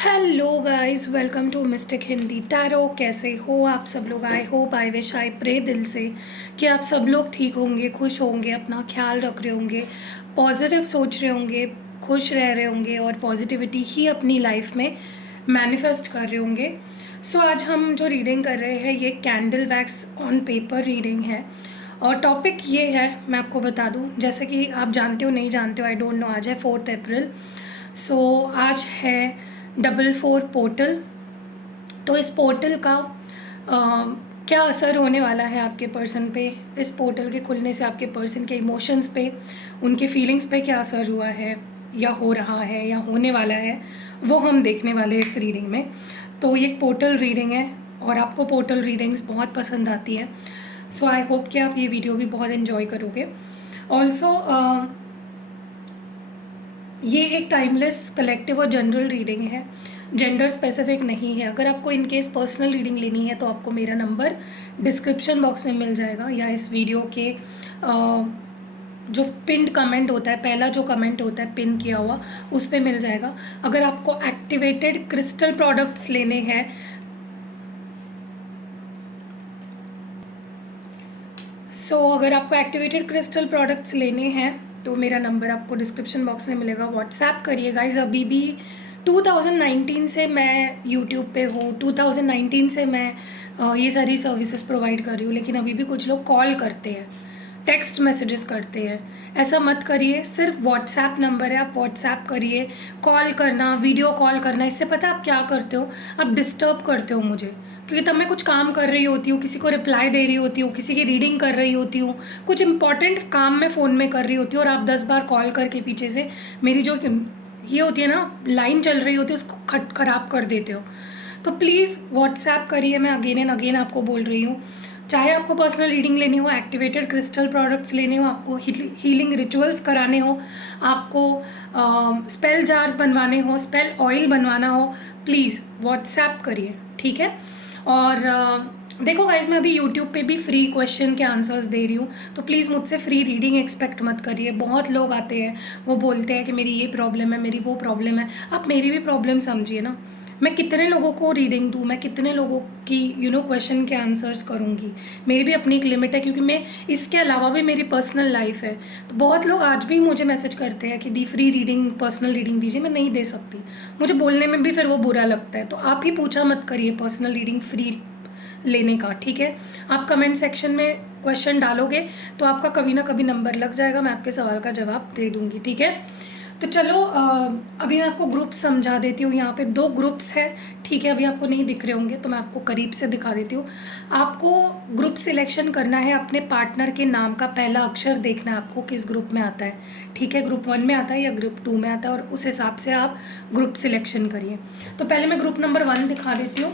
Hello guys, welcome to mystic Hindi tarot. कैसे हो आप सब लोग? I hope, I wish, I pray दिल से कि आप सब लोग ठीक होंगे, खुश होंगे, अपना ख्याल रख रहे होंगे, पॉजिटिव सोच रहे होंगे, खुश रह रहे होंगे और पॉजिटिविटी ही अपनी लाइफ में मैनिफेस्ट कर रहे होंगे। सो आज हम जो रीडिंग कर रहे हैं ये candle wax on paper reading है और टॉपिक ये है, मैं आपको बता दूं, जैसे कि आप जानते हो नहीं जानते हो आई डोंट नो। आज है 4 अप्रैल। सो आज है 444 पोर्टल। तो इस पोर्टल का क्या असर होने वाला है आपके पर्सन पे, इस पोर्टल के खुलने से आपके पर्सन के इमोशंस पे, उनके फीलिंग्स पे क्या असर हुआ है या हो रहा है या होने वाला है, वो हम देखने वाले हैं इस रीडिंग में। तो ये एक पोर्टल रीडिंग है और आपको पोर्टल रीडिंग्स बहुत पसंद आती है। सो आई होप कि आप ये वीडियो भी बहुत इन्जॉय करोगे। ऑल्सो ये एक टाइमलेस कलेक्टिव और जनरल रीडिंग है, जेंडर स्पेसिफिक नहीं है। अगर आपको इन केस पर्सनल रीडिंग लेनी है तो आपको मेरा नंबर डिस्क्रिप्शन बॉक्स में मिल जाएगा या इस वीडियो के जो पिन्ड कमेंट होता है, पहला जो कमेंट होता है पिन किया हुआ, उस पर मिल जाएगा। अगर आपको एक्टिवेटेड क्रिस्टल प्रोडक्ट्स लेने हैं अगर आपको एक्टिवेटेड क्रिस्टल प्रोडक्ट्स लेने हैं तो मेरा नंबर आपको डिस्क्रिप्शन बॉक्स में मिलेगा, व्हाट्सएप करिए गाइज। अभी भी 2019 से मैं यूट्यूब पे हूँ, 2019 से मैं ये सारी सर्विसेज प्रोवाइड कर रही हूँ, लेकिन अभी भी कुछ लोग कॉल करते हैं, टेक्स्ट मैसेजेस करते हैं। ऐसा मत करिए, सिर्फ व्हाट्सएप नंबर है, आप व्हाट्सएप करिए। कॉल करना, वीडियो कॉल करना, इससे पता आप क्या करते हो, आप डिस्टर्ब करते हो मुझे, क्योंकि तब मैं कुछ काम कर रही होती हूँ, किसी को रिप्लाई दे रही होती हूँ, किसी की रीडिंग कर रही होती हूँ, कुछ इंपॉर्टेंट काम मैं फ़ोन में कर रही होती हूँ और आप 10 बार कॉल करके पीछे से मेरी जो ये होती है ना, लाइन चल रही होती है, उसको ख़राब कर देते हो। तो प्लीज़ व्हाट्सएप करिए, मैं अगेन एंड अगेन आपको बोल रही हूँ। चाहे आपको पर्सनल रीडिंग लेनी हो, एक्टिवेटेड क्रिस्टल प्रोडक्ट्स लेने हो, आपको हीलिंग रिचुअल्स कराने हो, आपको स्पेल जार्स बनवाने हो, स्पेल ऑयल बनवाना हो, प्लीज़ व्हाट्सएप करिए, ठीक है। और देखो गाइज, मैं अभी यूट्यूब पे भी फ्री क्वेश्चन के आंसर्स दे रही हूँ, तो प्लीज़ मुझसे फ्री रीडिंग एक्सपेक्ट मत करिए। बहुत लोग आते हैं, वो बोलते हैं कि मेरी ये प्रॉब्लम है, मेरी वो प्रॉब्लम है। आप मेरी भी प्रॉब्लम समझिए ना, मैं कितने लोगों को रीडिंग दूँ, मैं कितने लोगों की क्वेश्चन के आंसर्स करूँगी। मेरी भी अपनी एक लिमिट है, क्योंकि मैं इसके अलावा भी मेरी पर्सनल लाइफ है। तो बहुत लोग आज भी मुझे मैसेज करते हैं कि दी फ्री रीडिंग, पर्सनल रीडिंग दीजिए। मैं नहीं दे सकती, मुझे बोलने में भी फिर वो बुरा लगता है। तो आप ही पूछा मत करिए पर्सनल रीडिंग फ्री लेने का, ठीक है। आप कमेंट सेक्शन में क्वेश्चन डालोगे तो आपका कभी ना कभी नंबर लग जाएगा, मैं आपके सवाल का जवाब दे दूँगी, ठीक है। तो चलो अभी मैं आपको ग्रुप समझा देती हूँ। यहाँ पे 2 ग्रुप्स है, ठीक है। अभी आपको नहीं दिख रहे होंगे तो मैं आपको करीब से दिखा देती हूँ। आपको ग्रुप सिलेक्शन करना है, अपने पार्टनर के नाम का पहला अक्षर देखना है आपको किस ग्रुप में आता है, ठीक है। ग्रुप 1 में आता है या ग्रुप 2 में आता है, और उस हिसाब से आप ग्रुप सिलेक्शन करिए। तो पहले मैं ग्रुप नंबर 1 दिखा देती हूँ।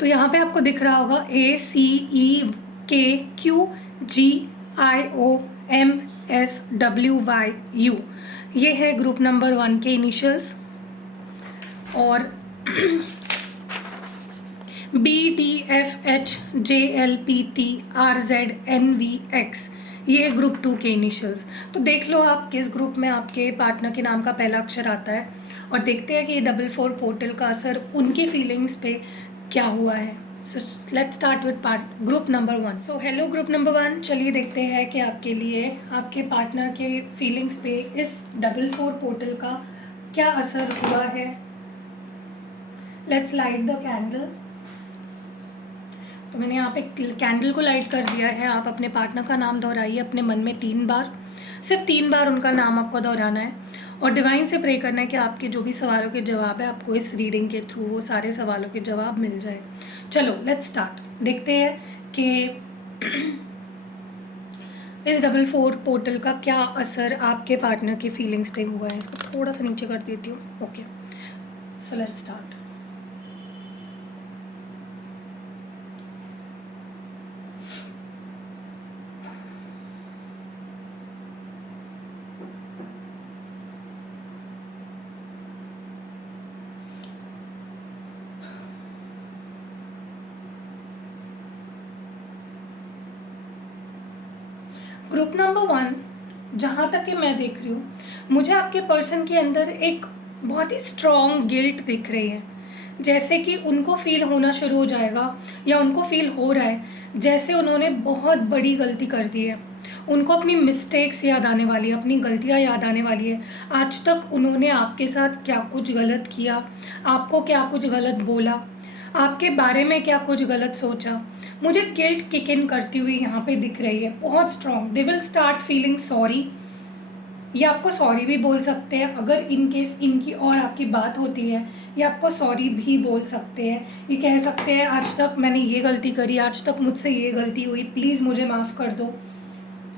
तो यहाँ पे आपको दिख रहा होगा ACEKQGIOMSWYU, ये है ग्रुप नंबर 1 के इनिशियल्स। और BDFHJLPTRZNVX, ये ग्रुप 2 के इनिशियल्स। तो देख लो आप किस ग्रुप में आपके पार्टनर के नाम का पहला अक्षर आता है, और देखते हैं कि ये 44 पोर्टल का असर उनकी फीलिंग्स पे क्या हुआ है। So let's start with group number 1। So hello group number 1, चलिए देखते हैं कि आपके लिए, आपके पार्टनर के फीलिंग्स पे इस 44 पोर्टल का क्या असर हुआ है। Let's light the candle. तो मैंने यहाँ पे कैंडल को लाइट कर दिया है। आप अपने पार्टनर का नाम दोहराइए अपने मन में 3 बार, सिर्फ 3 बार उनका नाम आपको दोहराना है, और डिवाइन से प्रे करना है कि आपके जो भी सवालों के जवाब है, आपको इस रीडिंग के थ्रू वो सारे सवालों के जवाब मिल जाए। चलो लेट्स स्टार्ट। देखते हैं कि इस 44 पोर्टल का क्या असर आपके पार्टनर की फीलिंग्स पे हुआ है। इसको थोड़ा सा नीचे कर देती हूँ, okay. So let's start. Group number 1, जहाँ तक कि मैं देख रही हूँ, मुझे आपके पर्सन के अंदर एक बहुत ही स्ट्रॉन्ग गिल्ट दिख रही है, जैसे कि उनको फील होना शुरू हो जाएगा या उनको फील हो रहा है जैसे उन्होंने बहुत बड़ी गलती कर दी है। उनको अपनी मिस्टेक्स याद आने वाली है, अपनी गलतियाँ याद आने वाली है। आज तक उन्होंने आपके साथ क्या कुछ गलत किया, आपको क्या कुछ गलत बोला, आपके बारे में क्या कुछ गलत सोचा। मुझे गिल्ट किक इन करती हुई यहाँ पे दिख रही है, बहुत strong. They will start feeling sorry, ये आपको सॉरी भी बोल सकते हैं अगर इन केस इनकी और आपकी बात होती है। ये आपको सॉरी भी बोल सकते हैं, ये कह सकते हैं आज तक मैंने ये गलती करी, आज तक मुझसे ये गलती हुई, प्लीज़ मुझे माफ़ कर दो।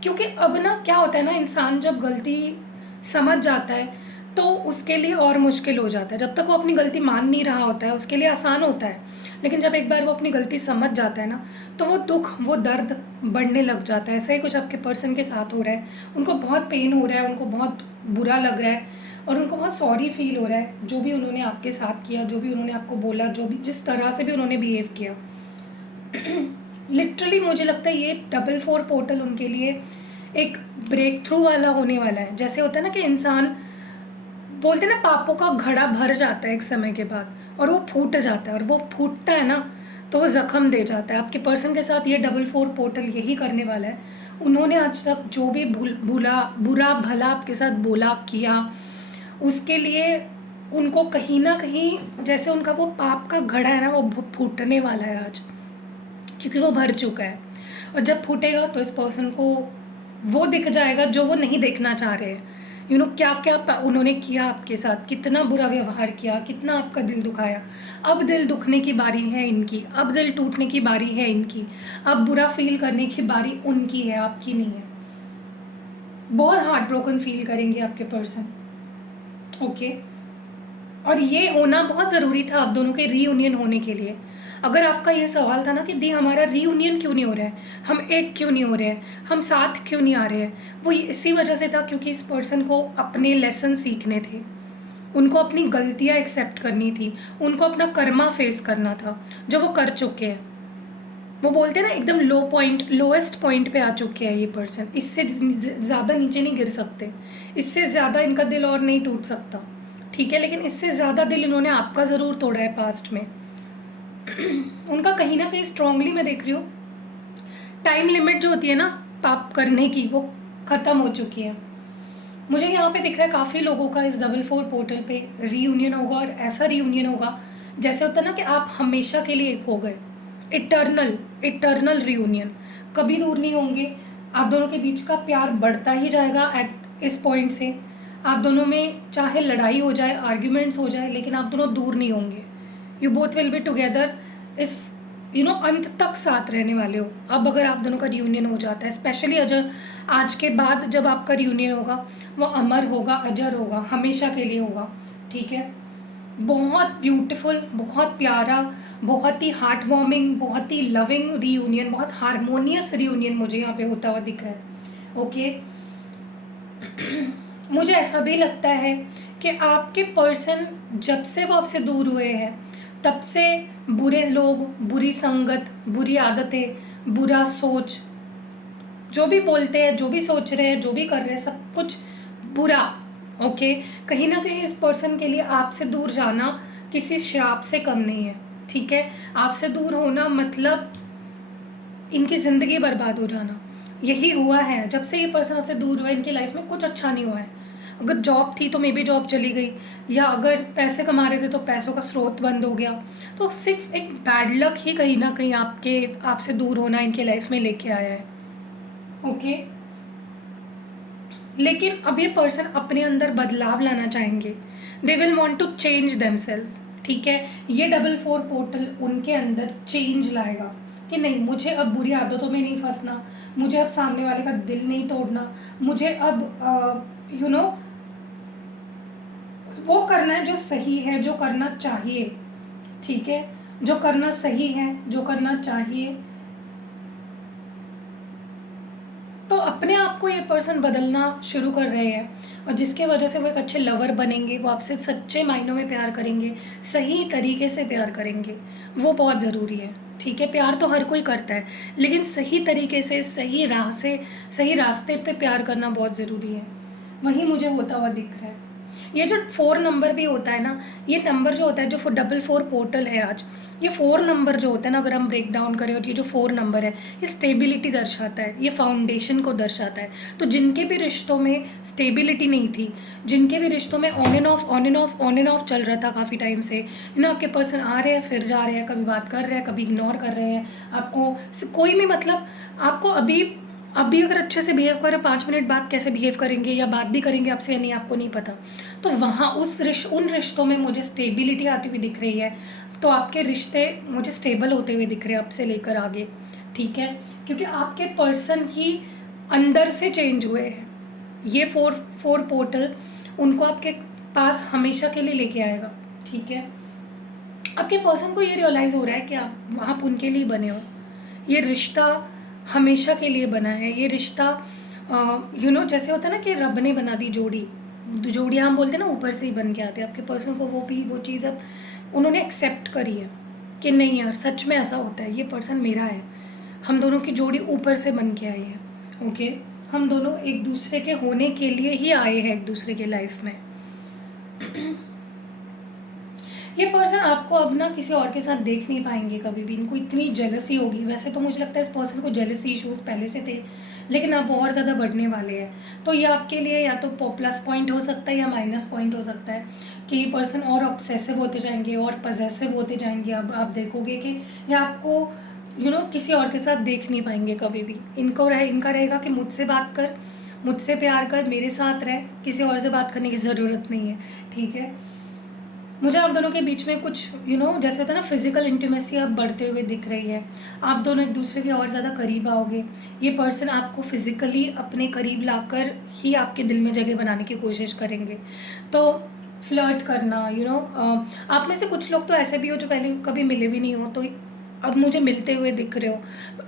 क्योंकि अब ना क्या होता है ना, इंसान जब गलती समझ जाता है तो उसके लिए और मुश्किल हो जाता है। जब तक वो अपनी गलती मान नहीं रहा होता है उसके लिए आसान होता है, लेकिन जब एक बार वो अपनी गलती समझ जाता है ना तो वो दुख, वो दर्द बढ़ने लग जाता है। ऐसा ही कुछ आपके पर्सन के साथ हो रहा है। उनको बहुत पेन हो रहा है, उनको बहुत बुरा लग रहा है और उनको बहुत सॉरी फील हो रहा है जो भी उन्होंने आपके साथ किया, जो भी उन्होंने आपको बोला, जो भी जिस तरह से भी उन्होंने बिहेव किया। लिटरली मुझे लगता है ये 4 पोर्टल उनके लिए एक ब्रेक थ्रू वाला होने वाला है। जैसे होता है ना कि इंसान बोलते हैं ना पापों का घड़ा भर जाता है एक समय के बाद और वो फूट जाता है, और वो फूटता है ना तो वो ज़ख्म दे जाता है। आपके पर्सन के साथ ये 4 पोर्टल यही करने वाला है। उन्होंने आज तक जो भी बुरा भला आपके साथ बोला किया, उसके लिए उनको कहीं ना कहीं जैसे उनका वो पाप का घड़ा है ना वो फूटने वाला है आज, क्योंकि वो भर चुका है। और जब फूटेगा तो इस पर्सन को वो दिख जाएगा जो वो नहीं देखना चाह रहे हैं। क्या क्या उन्होंने किया आपके साथ, कितना बुरा व्यवहार किया, कितना आपका दिल दुखाया। अब दिल दुखने की बारी है इनकी, अब दिल टूटने की बारी है इनकी, अब बुरा फील करने की बारी उनकी है, आपकी नहीं है। बहुत हार्ट ब्रोकन फील करेंगे आपके पर्सन। ओके, और ये होना बहुत ज़रूरी था आप दोनों के रीयूनियन होने के लिए। अगर आपका ये सवाल था ना कि दी हमारा रीयूनियन क्यों नहीं हो रहा है, हम एक क्यों नहीं हो रहे हैं, हम साथ क्यों नहीं आ रहे हैं, वो इसी वजह से था क्योंकि इस पर्सन को अपने लेसन सीखने थे, उनको अपनी गलतियाँ एक्सेप्ट करनी थी, उनको अपना कर्मा फेस करना था जो वो कर चुके हैं। वो बोलते हैं ना एकदम लोएस्ट पॉइंट पे आ चुके हैं ये पर्सन। इससे ज़्यादा नीचे नहीं गिर सकते, इससे ज़्यादा इनका दिल और नहीं टूट सकता, ठीक है। लेकिन इससे ज़्यादा दिल इन्होंने आपका ज़रूर तोड़ा है पास्ट में। उनका कहीं ना कहीं स्ट्रांगली मैं देख रही हूँ टाइम लिमिट जो होती है ना पाप करने की वो ख़त्म हो चुकी है। मुझे यहाँ पे दिख रहा है काफ़ी लोगों का इस 4 पोर्टल पे रीयूनियन होगा, और ऐसा रीयूनियन होगा जैसे होता है ना कि आप हमेशा के लिए एक हो गए। इटर्नल रीयूनियन, कभी दूर नहीं होंगे। आप दोनों के बीच का प्यार बढ़ता ही जाएगा एट इस पॉइंट से। आप दोनों में चाहे लड़ाई हो जाए, आर्ग्यूमेंट्स हो जाए, लेकिन आप दोनों दूर नहीं होंगे। You both will be together, इस अंत तक साथ रहने वाले हो। अब अगर आप दोनों का रियूनियन हो जाता है, स्पेशली अजर आज के बाद जब आपका रियूनियन होगा वो अमर होगा, अजर होगा, हमेशा के लिए होगा, ठीक है। बहुत ब्यूटीफुल, बहुत प्यारा, बहुत ही हार्ट वार्मिंग, बहुत ही लविंग रीयूनियन, बहुत हारमोनियस रीयूनियन मुझे यहाँ पे होता हुआ दिख रहा है। ओके, मुझे ऐसा भी लगता है कि आपके पर्सन जब से वो आपसे दूर हुए हैं तब से बुरे लोग, बुरी संगत, बुरी आदतें, बुरा सोच, जो भी बोलते हैं, जो भी सोच रहे हैं, जो भी कर रहे हैं, सब कुछ बुरा। ओके, कहीं ना कहीं इस पर्सन के लिए आपसे दूर जाना किसी श्राप से कम नहीं है, ठीक है। आपसे दूर होना मतलब इनकी ज़िंदगी बर्बाद हो जाना, यही हुआ है। जब से ये पर्सन आपसे दूर हुआ है इनकी लाइफ में कुछ अच्छा नहीं हुआ है। अगर जॉब थी तो मे बी जॉब चली गई, या अगर पैसे कमा रहे थे तो पैसों का स्रोत बंद हो गया। तो सिर्फ एक बैड लक ही कहीं ना कहीं आपसे दूर होना इनके लाइफ में लेके आया है। ओके, लेकिन अब ये पर्सन अपने अंदर बदलाव लाना चाहेंगे। They will want to change themselves, ठीक है। ये 4 पोर्टल उनके अंदर चेंज लाएगा कि नहीं, मुझे अब बुरी आदतों में नहीं फंसना, मुझे अब सामने वाले का दिल नहीं तोड़ना, मुझे अब वो करना है जो सही है, जो करना चाहिए, ठीक है। जो करना सही है, जो करना चाहिए, तो अपने आप को ये पर्सन बदलना शुरू कर रहे हैं, और जिसके वजह से वो एक अच्छे लवर बनेंगे। वो आपसे सच्चे मायनों में प्यार करेंगे, सही तरीके से प्यार करेंगे, वो बहुत ज़रूरी है, ठीक है। प्यार तो हर कोई करता है, लेकिन सही तरीके से, सही राह से, सही रास्ते पे प्यार करना बहुत ज़रूरी है। वही मुझे होता हुआ दिख रहा है। ये जो 4 नंबर भी होता है ना, ये नंबर जो होता है, जो 444 पोर्टल है आज, ये 4 नंबर जो होता है ना, अगर हम ब्रेक डाउन करें, और ये जो 4 नंबर है, ये स्टेबिलिटी दर्शाता है, ये फाउंडेशन को दर्शाता है। तो जिनके भी रिश्तों में स्टेबिलिटी नहीं थी, जिनके भी रिश्तों में on end of on end of on end of चल रहा था काफ़ी टाइम से, आपके पर्सन आ रहे हैं फिर जा रहे हैं, कभी बात कर रहे हैं कभी इग्नोर कर रहे हैं आपको, कोई भी मतलब आपको अभी अगर अच्छे से बिहेव करें, 5 मिनट बाद कैसे बिहेव करेंगे, या बात भी करेंगे आपसे या नहीं, आपको नहीं पता। तो वहाँ उन रिश्तों में मुझे स्टेबिलिटी आती हुई दिख रही है। तो आपके रिश्ते मुझे स्टेबल होते हुए दिख रहे हैं अब से लेकर आगे, ठीक है, क्योंकि आपके पर्सन ही अंदर से चेंज हुए हैं। ये 4 पोर्टल उनको आपके पास हमेशा के लिए लेके आएगा, ठीक है। आपके पर्सन को ये रियलाइज़ हो रहा है कि आप उनके लिए बने हो, ये रिश्ता हमेशा के लिए बना है। ये रिश्ता जैसे होता है ना कि रब ने बना दी जोड़ी हम बोलते हैं ना, ऊपर से ही बन के आते हैं। आपके पर्सन को वो चीज़ अब उन्होंने एक्सेप्ट करी है कि नहीं यार, सच में ऐसा होता है, ये पर्सन मेरा है, हम दोनों की जोड़ी ऊपर से बन के आई है। ओके, हम दोनों एक दूसरे के होने के लिए ही आए हैं एक दूसरे के लाइफ में। ये पर्सन आपको अब ना किसी और के साथ देख नहीं पाएंगे कभी भी, इनको इतनी जेलसी होगी। वैसे तो मुझे लगता है इस पर्सन को जेलसी इश्यूज पहले से थे, लेकिन अब और ज़्यादा बढ़ने वाले हैं। तो ये आपके लिए या तो प्लस पॉइंट हो सकता है या माइनस पॉइंट हो सकता है कि ये पर्सन और ऑब्सेसिव होते जाएंगे और पजेसिव होते जाएंगे। अब आप देखोगे कि या आपको किसी और के साथ देख नहीं पाएंगे कभी भी। इनका रहेगा कि मुझसे बात कर, मुझसे प्यार कर, मेरे साथ रह, किसी और से बात करने की ज़रूरत नहीं है, ठीक है। मुझे आप दोनों के बीच में कुछ जैसे होता है ना, फिजिकल इंटीमेसी अब बढ़ते हुए दिख रही है। आप दोनों एक दूसरे के और ज़्यादा करीब आओगे। ये पर्सन आपको फिजिकली अपने करीब लाकर ही आपके दिल में जगह बनाने की कोशिश करेंगे। तो फ्लर्ट करना, आप में से कुछ लोग तो ऐसे भी हो जो पहले कभी मिले भी नहीं हो, तो अब मुझे मिलते हुए दिख रहे हो,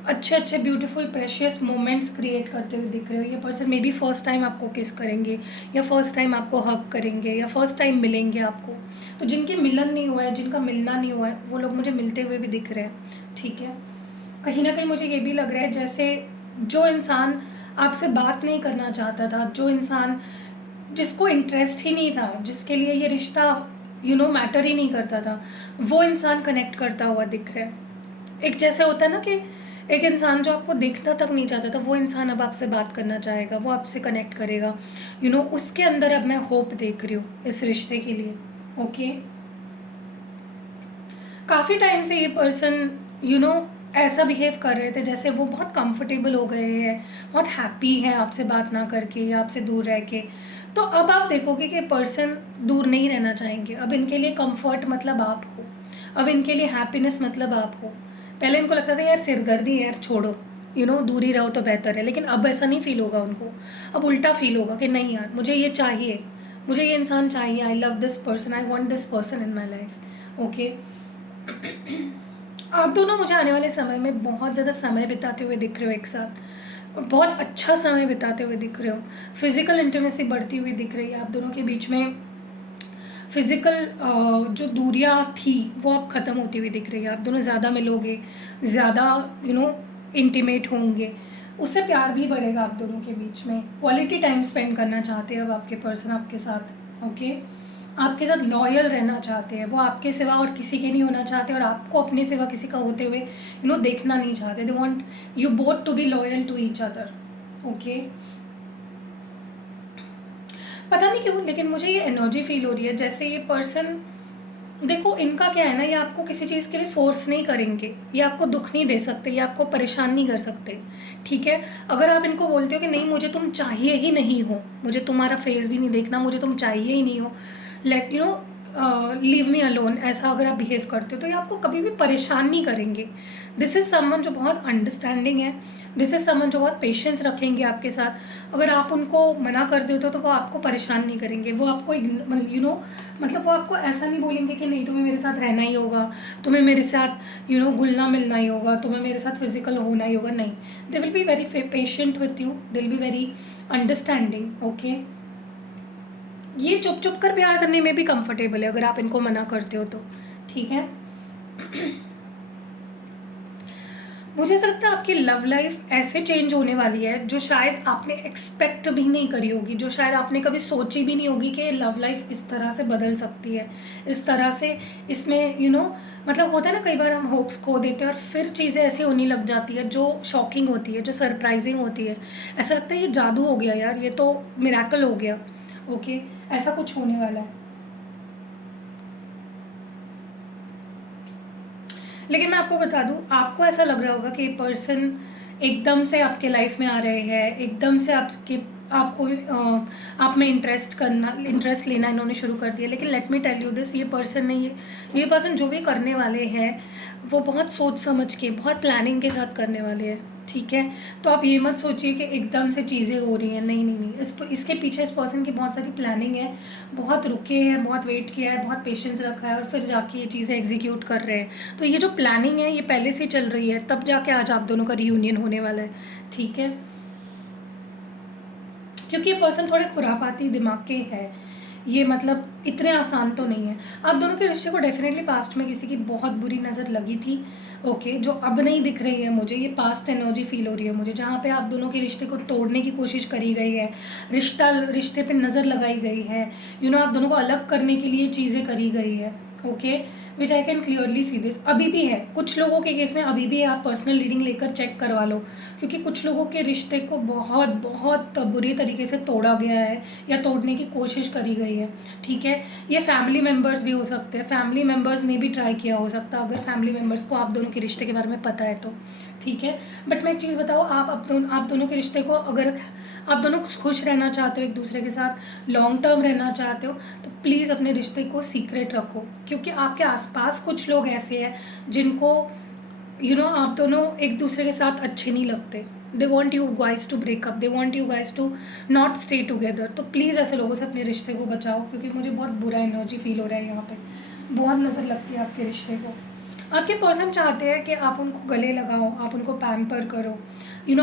अच्छे अच्छे ब्यूटीफुल प्रेशियस मोमेंट्स क्रिएट करते हुए दिख रहे हो। ये person may be first time आपको किस करेंगे, या फर्स्ट टाइम आपको हग करेंगे, या फर्स्ट टाइम मिलेंगे आपको। तो जिनके मिलन नहीं हुआ है, जिनका मिलना नहीं हुआ है, वो लोग मुझे मिलते हुए भी दिख रहे हैं, ठीक है। कहीं ना कहीं मुझे ये भी लग रहा है जैसे जो इंसान आपसे बात नहीं करना चाहता था, जो इंसान जिसको इंटरेस्ट ही नहीं था, जिसके लिए ये रिश्ता मैटर ही नहीं करता था, वो इंसान कनेक्ट करता हुआ दिख रहा है। एक जैसे होता है ना कि एक इंसान जो आपको देखना तक नहीं चाहता था, वो इंसान अब आपसे बात करना चाहेगा, वो आपसे कनेक्ट करेगा। उसके अंदर अब मैं होप देख रही हूँ इस रिश्ते के लिए। ओके, काफ़ी टाइम से ये पर्सन ऐसा बिहेव कर रहे थे जैसे वो बहुत कंफर्टेबल हो गए हैं, बहुत हैप्पी है आपसे बात ना करके या आपसे दूर रह के। तो अब आप देखोगे कि पर्सन दूर नहीं रहना चाहेंगे। अब इनके लिए कंफर्ट मतलब आप हो, अब इनके लिए हैप्पीनेस मतलब आप हो। पहले इनको लगता था यार सिरदर्दी है यार, छोड़ो, दूर ही रहो तो बेहतर है, लेकिन अब ऐसा नहीं फील होगा उनको। अब उल्टा फील होगा कि नहीं यार, मुझे ये चाहिए, मुझे ये इंसान चाहिए, I love this person, I want this person in my life. Okay, आप दोनों मुझे आने वाले समय में बहुत ज़्यादा समय बिताते हुए दिख रहे हो एक साथ, और बहुत अच्छा समय बिताते हुए दिख रहे हो। फिज़िकल इंटीमेसी बढ़ती हुई दिख रही है आप दोनों के बीच में। फिज़िकल जो दूरियां थी वो अब ख़त्म होती हुई दिख रही है। आप दोनों ज़्यादा मिलोगे, ज़्यादा इंटीमेट होंगे, उससे प्यार भी बढ़ेगा आप दोनों के बीच में। क्वालिटी टाइम स्पेंड करना चाहते हैं अब आपके पर्सन आपके साथ। ओके, आपके साथ लॉयल रहना चाहते हैं, वो आपके सिवा और किसी के नहीं होना चाहते, और आपको अपने सिवा किसी का होते हुए देखना नहीं चाहते। They want you both to be loyal to each other. Okay, पता नहीं क्यों, लेकिन मुझे ये एनर्जी फील हो रही है जैसे ये पर्सन, देखो इनका क्या है ना, ये आपको किसी चीज़ के लिए फोर्स नहीं करेंगे, ये आपको दुख नहीं दे सकते, ये आपको परेशान नहीं कर सकते, ठीक है। अगर आप इनको बोलते हो कि नहीं मुझे तुम चाहिए ही नहीं हो, मुझे तुम्हारा फेस भी नहीं देखना, मुझे तुम चाहिए ही नहीं हो, लेट लीव मी अलोन, ऐसा अगर आप बिहेव करते हो तो ये आपको कभी भी परेशान नहीं करेंगे। दिस इज़ समवन जो बहुत अंडरस्टैंडिंग है, दिस इज़ समवन जो बहुत पेशेंस रखेंगे आपके साथ। अगर आप उनको मना कर देते हो तो वो आपको परेशान नहीं करेंगे, वो आपको मतलब वो आपको ऐसा नहीं बोलेंगे कि नहीं तुम्हें मेरे साथ रहना ही होगा, तुम्हें मेरे साथ घुलना मिलना ही होगा, तुम्हें मेरे साथ फिजिकल होना ही होगा, नहीं। They will be very patient with you, they will be very understanding. Okay, ये चुप चुप कर प्यार करने में भी कंफर्टेबल है अगर आप इनको मना करते हो तो, ठीक है। मुझे ऐसा लगता है आपकी लव लाइफ ऐसे चेंज होने वाली है जो शायद आपने एक्सपेक्ट भी नहीं करी होगी, जो शायद आपने कभी सोची भी नहीं होगी कि लव लाइफ इस तरह से बदल सकती है, इस तरह से इसमें मतलब होता है ना, कई बार हम होप्स खो देते हैं और फिर चीज़ें ऐसी होने लग जाती है जो शॉकिंग होती है, जो सरप्राइजिंग होती है। ऐसा लगता है ये जादू हो गया यार, ये तो मिराकल हो गया। ओके, ऐसा कुछ होने वाला है। लेकिन मैं आपको बता दूं, आपको ऐसा लग रहा होगा कि ये पर्सन एकदम से आपके लाइफ में आ रहे हैं, एकदम से आपको आप में इंटरेस्ट लेना इन्होंने शुरू कर दिया। लेकिन let me tell you this, ये पर्सन नहीं है, ये पर्सन जो भी करने वाले हैं वो बहुत सोच समझ के, बहुत प्लानिंग के साथ करने वाले हैं, ठीक है। तो आप ये मत सोचिए कि एकदम से चीज़ें हो रही हैं, नहीं नहीं नहीं, इसके पीछे इस पर्सन की बहुत सारी प्लानिंग है, बहुत रुके हैं, बहुत वेट किया है, बहुत पेशेंस रखा है और फिर जाके ये चीज़ें एग्जीक्यूट कर रहे हैं। तो ये जो प्लानिंग है ये पहले से चल रही है, तब जाके आज आप दोनों का रियूनियन होने वाला है, ठीक है। क्योंकि ये पर्सन थोड़े खुरापाती दिमाग के हैं, ये मतलब इतने आसान तो नहीं है। आप दोनों के रिश्ते को डेफिनेटली पास्ट में किसी की बहुत बुरी नज़र लगी थी, ओके, जो अब नहीं दिख रही है मुझे, ये पास्ट एनर्जी फील हो रही है मुझे, जहाँ पे आप दोनों के रिश्ते को तोड़ने की कोशिश करी गई है, रिश्ते पे नज़र लगाई गई है, आप दोनों को अलग करने के लिए चीज़ें करी गई है, okay, which I can clearly see this. अभी भी है, कुछ लोगों के केस में अभी भी आप पर्सनल रीडिंग लेकर चेक करवा लो, क्योंकि कुछ लोगों के रिश्ते को बहुत बहुत बुरी तरीके से तोड़ा गया है या तोड़ने की कोशिश करी गई है, ठीक है। ये फैमिली मेम्बर्स भी हो सकते हैं, फैमिली मेम्बर्स ने भी ट्राई किया हो सकता है, अगर फैमिली मेम्बर्स को आप दोनों के रिश्ते के बारे में पता है तो, ठीक है। बट मैं एक चीज़ बताऊँ, आप दोनों के रिश्ते को, अगर आप दोनों खुश रहना चाहते हो, एक दूसरे के साथ लॉन्ग टर्म रहना चाहते हो, तो प्लीज़ अपने रिश्ते को सीक्रेट रखो, क्योंकि आपके आसपास कुछ लोग ऐसे हैं जिनको आप दोनों एक दूसरे के साथ अच्छे नहीं लगते, they want you guys to break up, they want you guys to not stay together. तो प्लीज़ ऐसे लोगों से अपने रिश्ते को बचाओ, क्योंकि मुझे बहुत बुरा एनर्जी फील हो रहा है यहाँ पे, बहुत नज़र लगती है आपके रिश्ते को। आपके पर्सन चाहते हैं कि आप उनको गले लगाओ, आप उनको पैम्पर करो,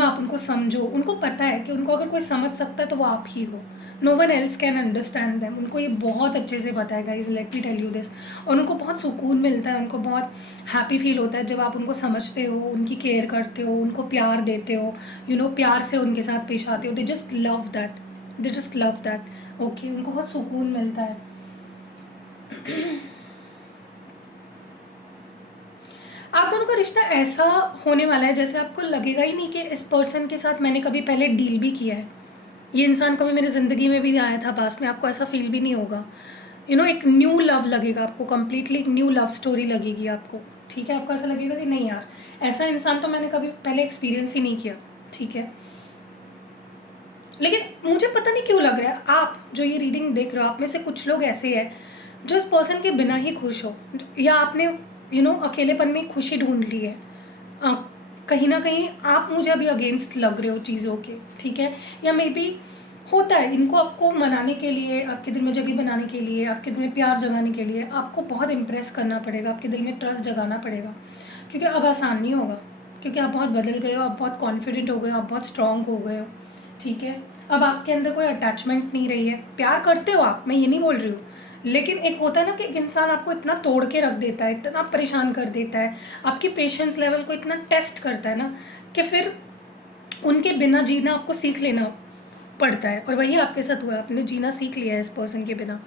आप उनको समझो, उनको पता है कि उनको अगर कोई समझ सकता है तो वो आप ही हो, no one else can understand them, उनको ये बहुत अच्छे से पता है guys, let me tell you this. और उनको बहुत सुकून मिलता है, उनको बहुत हैप्पी फील होता है जब आप उनको समझते हो, उनकी केयर करते हो, उनको प्यार देते हो, प्यार से उनके साथ पेश आते हो, they just love that, they just love that, okay, उनको बहुत सुकून मिलता है। आप दोनों का रिश्ता ऐसा होने वाला है जैसे आपको लगेगा ही नहीं कि इस पर्सन के साथ मैंने कभी पहले डील भी किया है, ये इंसान कभी मेरी ज़िंदगी में भी आया था पास में, आपको ऐसा फील भी नहीं होगा। एक न्यू लव लगेगा आपको, कम्प्लीटली एक न्यू लव स्टोरी लगेगी आपको, ठीक है। आपको ऐसा लगेगा कि नहीं यार, ऐसा इंसान तो मैंने कभी पहले एक्सपीरियंस ही नहीं किया, ठीक है। लेकिन मुझे पता नहीं क्यों लग रहा है, आप जो ये रीडिंग देख रहे हो, आप में से कुछ लोग ऐसे हैं जो इस पर्सन के बिना ही खुश हो, या आपने अकेलेपन में खुशी ढूंढ ली है। कहीं ना कहीं आप मुझे अभी अगेंस्ट लग रहे हो चीज़ों के, ठीक है। या मे बी होता है, इनको आपको मनाने के लिए, आपके दिल में जगह बनाने के लिए, आपके दिल में प्यार जगाने के लिए आपको बहुत इम्प्रेस करना पड़ेगा, आपके दिल में ट्रस्ट जगाना पड़ेगा, क्योंकि अब आसान नहीं होगा, क्योंकि आप बहुत बदल गए हो, आप बहुत कॉन्फिडेंट हो गए हो, आप बहुत स्ट्रांग हो गए हो, ठीक है। अब आपके अंदर कोई अटैचमेंट नहीं रही है, प्यार करते हो आप, मैं ये नहीं बोल रही हूँ, लेकिन एक होता है ना कि एक इंसान आपको इतना तोड़ के रख देता है, इतना परेशान कर देता है, आपकी पेशेंस लेवल को इतना टेस्ट करता है ना, कि फिर उनके बिना जीना आपको सीख लेना पड़ता है। और वही आपके साथ हुआ, आपने जीना सीख लिया है इस पर्सन के बिना।